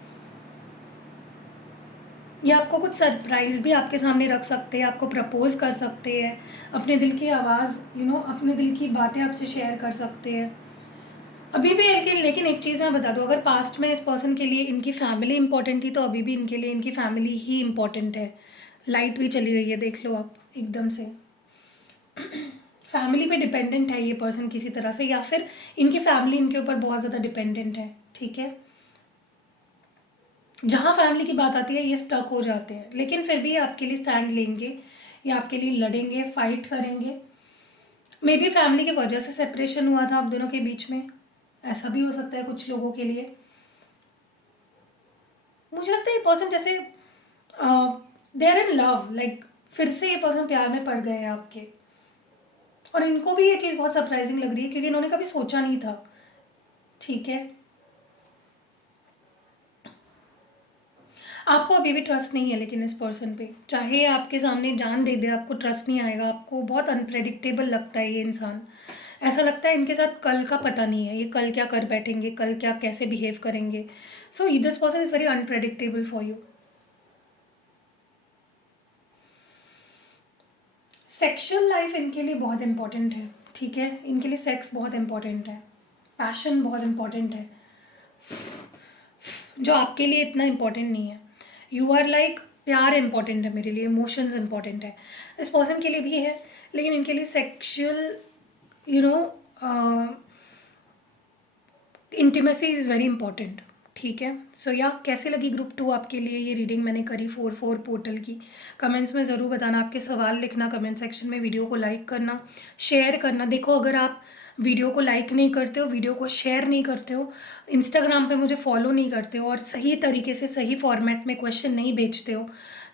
ये आपको कुछ सरप्राइज़ भी आपके सामने रख सकते हैं, आपको प्रपोज कर सकते हैं, अपने दिल की आवाज़, यू नो, अपने दिल की बातें आपसे शेयर कर सकते हैं अभी भी। लेकिन एक चीज़ मैं बता दूँ, अगर पास्ट में इस पर्सन के लिए इनकी फैमिली इंपॉर्टेंट थी, तो अभी भी इनके लिए इनकी फैमिली ही इंपॉर्टेंट है। लाइट भी चली गई है, देख लो आप एकदम से। फैमिली पे डिपेंडेंट है ये पर्सन किसी तरह से, या फिर इनकी फैमिली इनके ऊपर बहुत ज़्यादा डिपेंडेंट है, ठीक है। जहाँ फैमिली की बात आती है ये स्टक हो जाते हैं, लेकिन फिर भी ये आपके लिए स्टैंड लेंगे, ये आपके लिए लड़ेंगे, फाइट करेंगे। मे बी फैमिली की वजह से सेपरेशन हुआ था आप दोनों के बीच में, ऐसा भी हो सकता है कुछ लोगों के लिए। मुझे लगता है ये पर्सन जैसे they are in love, like फिर से ये पर्सन प्यार में पड़ गए हैं आपके, और इनको भी ये चीज़ बहुत सरप्राइजिंग लग रही है क्योंकि इन्होंने कभी सोचा नहीं था, ठीक है। आपको अभी भी ट्रस्ट नहीं है लेकिन इस पर्सन पे, चाहे आपके सामने जान दे दे, आपको ट्रस्ट नहीं आएगा, आपको बहुत अनप्रेडिक्टेबल लगता है ये इंसान। ऐसा लगता है इनके साथ कल का पता नहीं है, ये कल क्या कर बैठेंगे, कल क्या कैसे बिहेव करेंगे. So this person is very unpredictable for you. Sexual life इनके लिए बहुत इंपॉर्टेंट है, ठीक है. इनके लिए सेक्स बहुत इंपॉर्टेंट है, पैशन बहुत इंपॉर्टेंट है, जो आपके लिए इतना इम्पोर्टेंट नहीं है. यू आर लाइक प्यार इम्पॉर्टेंट है मेरे लिए, इमोशंस इम्पॉर्टेंट है, इस पर्सन के लिए भी है. लेकिन इनके लिए sexual intimacy is very important, ठीक है. सो या कैसे लगी ग्रुप 2 आपके लिए ये रीडिंग मैंने करी 4/4 पोर्टल की. कमेंट्स में ज़रूर बताना, आपके सवाल लिखना कमेंट सेक्शन में, वीडियो को लाइक करना, शेयर करना. देखो अगर आप वीडियो को लाइक नहीं करते हो, वीडियो को शेयर नहीं करते हो, इंस्टाग्राम पे मुझे फॉलो नहीं करते हो और सही तरीके से सही फॉर्मेट में क्वेश्चन नहीं भेजते हो,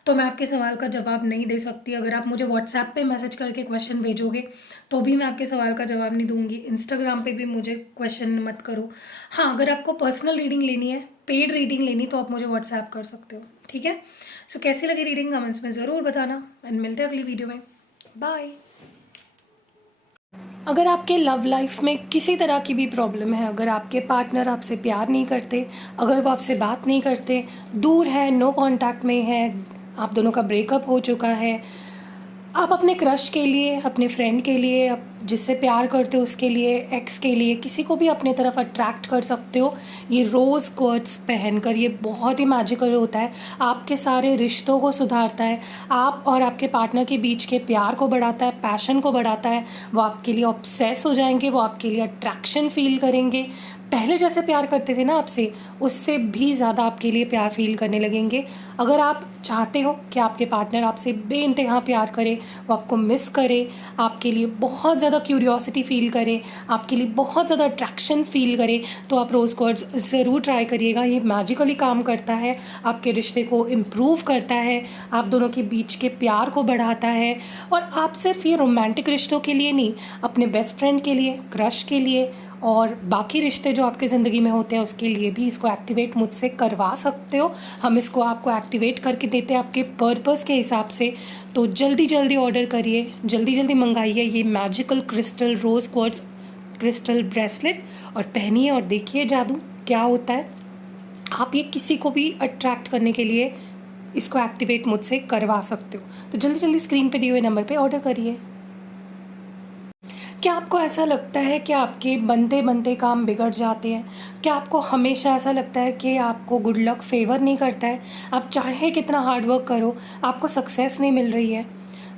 तो मैं आपके सवाल का जवाब नहीं दे सकती. अगर आप मुझे व्हाट्सएप पे मैसेज करके क्वेश्चन भेजोगे तो भी मैं आपके सवाल का जवाब नहीं दूंगी. इंस्टाग्राम पे भी मुझे क्वेश्चन मत करो. हाँ, अगर आपको पर्सनल रीडिंग लेनी है, पेड रीडिंग लेनी, तो आप मुझे व्हाट्सएप कर सकते हो, ठीक है. सो कैसी लगी रीडिंग कमेंट्स में ज़रूर बताना एंड मिलते हैं अगली वीडियो में. बाय. अगर आपके लव लाइफ में किसी तरह की भी प्रॉब्लम है, अगर आपके पार्टनर आपसे प्यार नहीं करते, अगर वो आपसे बात नहीं करते, दूर है, नो कांटेक्ट में है, आप दोनों का ब्रेकअप हो चुका है, आप अपने क्रश के लिए, अपने फ्रेंड के लिए, आप जिससे प्यार करते हो उसके लिए, एक्स के लिए, किसी को भी अपने तरफ अट्रैक्ट कर सकते हो ये रोज़ क्वार्ट्ज पहनकर. ये बहुत ही मैजिकल होता है, आपके सारे रिश्तों को सुधारता है, आप और आपके पार्टनर के बीच के प्यार को बढ़ाता है, पैशन को बढ़ाता है. वो आपके लिए ऑब्सेस हो जाएंगे, वो आपके लिए अट्रैक्शन फील करेंगे, पहले जैसे प्यार करते थे ना आपसे, उससे भी ज़्यादा आपके लिए प्यार फील करने लगेंगे. अगर आप चाहते हो कि आपके पार्टनर आपसे बेइंतहा प्यार करे, वो आपको मिस करे, आपके लिए बहुत ज़्यादा क्यूरियोसिटी फील करे, आपके लिए बहुत ज़्यादा अट्रैक्शन फील करे, तो आप रोज़ क्वार्ट्ज ज़रूर ट्राई करिएगा. ये मैजिकली काम करता है, आपके रिश्ते को इम्प्रूव करता है, आप दोनों के बीच के प्यार को बढ़ाता है. और आप सिर्फ ये रोमांटिक रिश्तों के लिए नहीं, अपने बेस्ट फ्रेंड के लिए, क्रश के लिए और बाकी रिश्ते जो आपके ज़िंदगी में होते हैं उसके लिए भी इसको एक्टिवेट मुझसे करवा सकते हो. हम इसको आपको एक्टिवेट करके देते हैं आपके पर्पस के हिसाब से. तो जल्दी जल्दी ऑर्डर करिए, जल्दी जल्दी मंगाइए ये मैजिकल क्रिस्टल रोज़ क्वार्ट्ज क्रिस्टल ब्रेसलेट और पहनिए और देखिए जादू क्या होता है. आप ये किसी को भी अट्रैक्ट करने के लिए इसको एक्टिवेट मुझसे करवा सकते हो. तो जल्दी जल्दी स्क्रीन पे दिए हुए नंबर पे ऑर्डर करिए. क्या आपको ऐसा लगता है कि आपके बनते बनते काम बिगड़ जाते हैं? क्या आपको हमेशा ऐसा लगता है कि आपको गुड लक फेवर नहीं करता है? आप चाहे कितना हार्ड वर्क करो, आपको सक्सेस नहीं मिल रही है?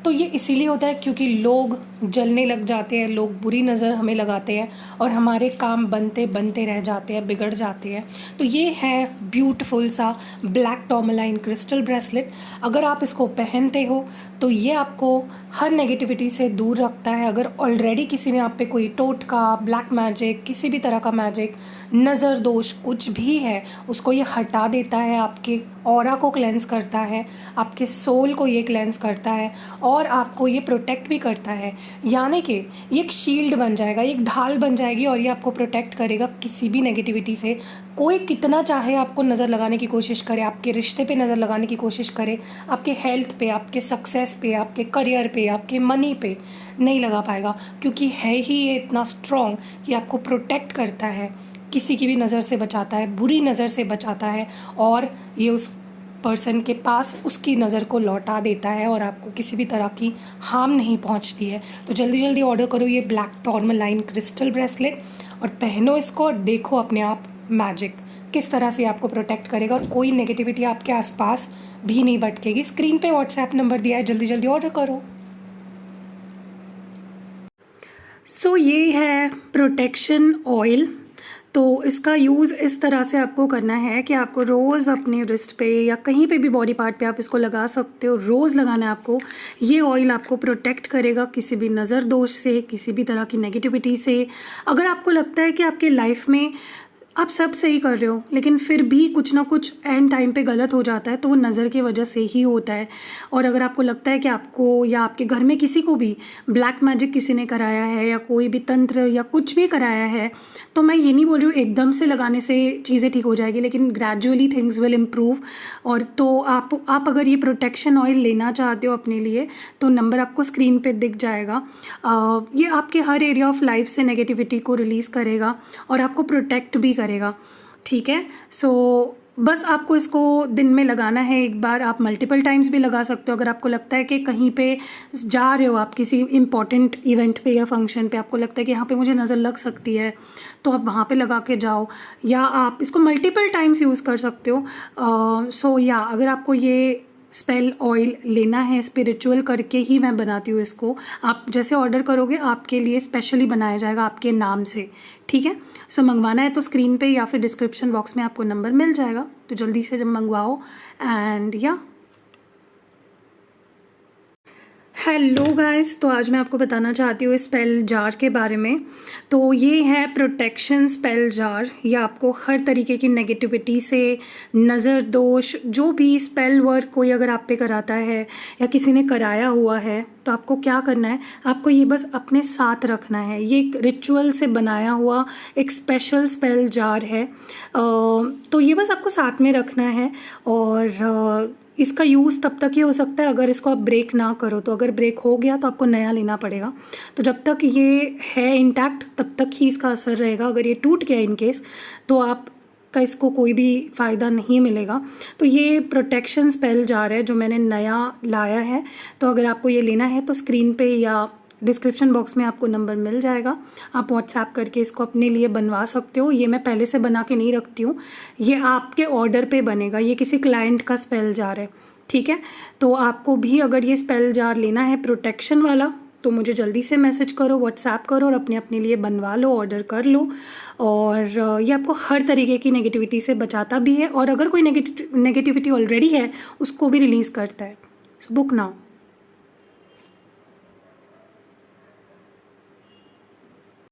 तो ये इसीलिए होता है क्योंकि लोग जलने लग जाते हैं, लोग बुरी नज़र हमें लगाते हैं और हमारे काम बनते बनते रह जाते हैं, बिगड़ जाते हैं. तो ये है ब्यूटीफुल सा ब्लैक टॉर्मलाइन क्रिस्टल ब्रेसलेट. अगर आप इसको पहनते हो तो ये आपको हर नेगेटिविटी से दूर रखता है. अगर ऑलरेडी किसी ने आप पे कोई टोटका, ब्लैक मैजिक, किसी भी तरह का मैजिक, नज़र दोष कुछ भी है, उसको ये हटा देता है, आपके ऑरा को क्लेंस करता है, आपके सोल को ये क्लेंस करता है और आपको ये प्रोटेक्ट भी करता है. यानी कि ये एक शील्ड बन जाएगा, एक ढाल बन जाएगी और ये आपको प्रोटेक्ट करेगा किसी भी नेगेटिविटी से. कोई कितना चाहे आपको नज़र लगाने की कोशिश करे, आपके रिश्ते पे नज़र लगाने की कोशिश करे, आपके हेल्थ पे, आपके सक्सेस पे, आपके करियर पे, आपके मनी पे नहीं लगा पाएगा, क्योंकि है ही ये इतना स्ट्रॉन्ग कि आपको प्रोटेक्ट करता है, किसी की भी नज़र से बचाता है, बुरी नज़र से बचाता है और ये उस पर्सन के पास उसकी नज़र को लौटा देता है और आपको किसी भी तरह की हार्म नहीं पहुंचती है. तो जल्दी जल्दी ऑर्डर करो ये ब्लैक टॉर्मलाइन क्रिस्टल ब्रेसलेट और पहनो इसको और देखो अपने आप मैजिक किस तरह से आपको प्रोटेक्ट करेगा और कोई नेगेटिविटी आपके आसपास भी नहीं भटकेगी. स्क्रीन पे व्हाट्सएप नंबर दिया है, जल्दी जल्दी ऑर्डर करो. सो ये है प्रोटेक्शन ऑयल. तो इसका यूज़ इस तरह से आपको करना है कि आपको रोज़ अपने रिस्ट पे या कहीं पे भी बॉडी पार्ट पे आप इसको लगा सकते हो. रोज़ लगाना है आपको. ये ऑयल आपको प्रोटेक्ट करेगा किसी भी नज़र दोष से, किसी भी तरह की नेगेटिविटी से. अगर आपको लगता है कि आपके लाइफ में आप सब सही कर रहे हो, लेकिन फिर भी कुछ ना कुछ एंड टाइम पे गलत हो जाता है, तो वो नज़र की वजह से ही होता है। और अगर आपको लगता है कि आपको या आपके घर में किसी को भी ब्लैक मैजिक किसी ने कराया है या कोई भी तंत्र या कुछ भी कराया है, तो मैं ये नहीं बोल रही हूँ एकदम से लगाने से चीज़ें ठीक हो जाएगी, लेकिन ग्रेजुअली थिंग्स विल इम्प्रूव। और तो आप अगर ये प्रोटेक्शन ऑयल लेना चाहते हो अपने लिए, तो नंबर आपको स्क्रीन पे दिख जाएगा। ये आपके हर एरिया ऑफ लाइफ से नेगेटिविटी को रिलीज़ करेगा और आपको प्रोटेक्ट भी करेगा, ठीक है। सो बस आपको इसको दिन में लगाना है एक बार, आप मल्टीपल टाइम्स भी लगा सकते हो। अगर आपको लगता है कि कहीं पे जा रहे हो, आप किसी इंपॉर्टेंट इवेंट पे या फंक्शन पे, आपको लगता है कि यहाँ पे मुझे नज़र लग सकती है, तो आप वहाँ पे लगा के जाओ, या आप इसको मल्टीपल टाइम्स यूज़ कर सकते हो। सो या अगर आपको ये स्पेल ऑयल लेना है, स्पिरिचुअल करके ही मैं बनाती हूँ इसको, आप जैसे ऑर्डर करोगे आपके लिए स्पेशली बनाया जाएगा आपके नाम से, ठीक है। सो मंगवाना है तो स्क्रीन पे या फिर डिस्क्रिप्शन बॉक्स में आपको नंबर मिल जाएगा, तो जल्दी से जब मंगवाओ। एंड या हेलो गाइस, तो आज मैं आपको बताना चाहती हूँ स्पेल जार के बारे में। तो ये है प्रोटेक्शन स्पेल जार। ये आपको हर तरीके की नेगेटिविटी से, नज़र दोष, जो भी स्पेल वर्क कोई अगर आप पे कराता है या किसी ने कराया हुआ है, तो आपको क्या करना है, आपको ये बस अपने साथ रखना है। ये एक रिचुअल से बनाया हुआ एक स्पेशल स्पेल जार है। तो ये बस आपको साथ में रखना है। और इसका यूज़ तब तक ही हो सकता है अगर इसको आप ब्रेक ना करो, तो अगर ब्रेक हो गया तो आपको नया लेना पड़ेगा। तो जब तक ये है इंटैक्ट तब तक ही इसका असर रहेगा। अगर ये टूट गया इन केस, तो आप का इसको कोई भी फ़ायदा नहीं मिलेगा। तो ये प्रोटेक्शन स्पेल जार है जो मैंने नया लाया है। तो अगर आपको ये लेना है तो स्क्रीन पे या डिस्क्रिप्शन बॉक्स में आपको नंबर मिल जाएगा, आप व्हाट्सएप करके इसको अपने लिए बनवा सकते हो। ये मैं पहले से बना के नहीं रखती हूँ, ये आपके ऑर्डर पे बनेगा। ये किसी क्लाइंट का स्पेल जार है, ठीक है। तो आपको भी अगर ये स्पेल जार लेना है प्रोटेक्शन वाला, तो मुझे जल्दी से मैसेज करो, व्हाट्सएप करो और अपने लिए बनवा लो, ऑर्डर कर लो। और ये आपको हर तरीके की नेगेटिविटी से बचाता भी है, और अगर कोई नेगेटिविटी ऑलरेडी है उसको भी रिलीज़ करता है। So book now.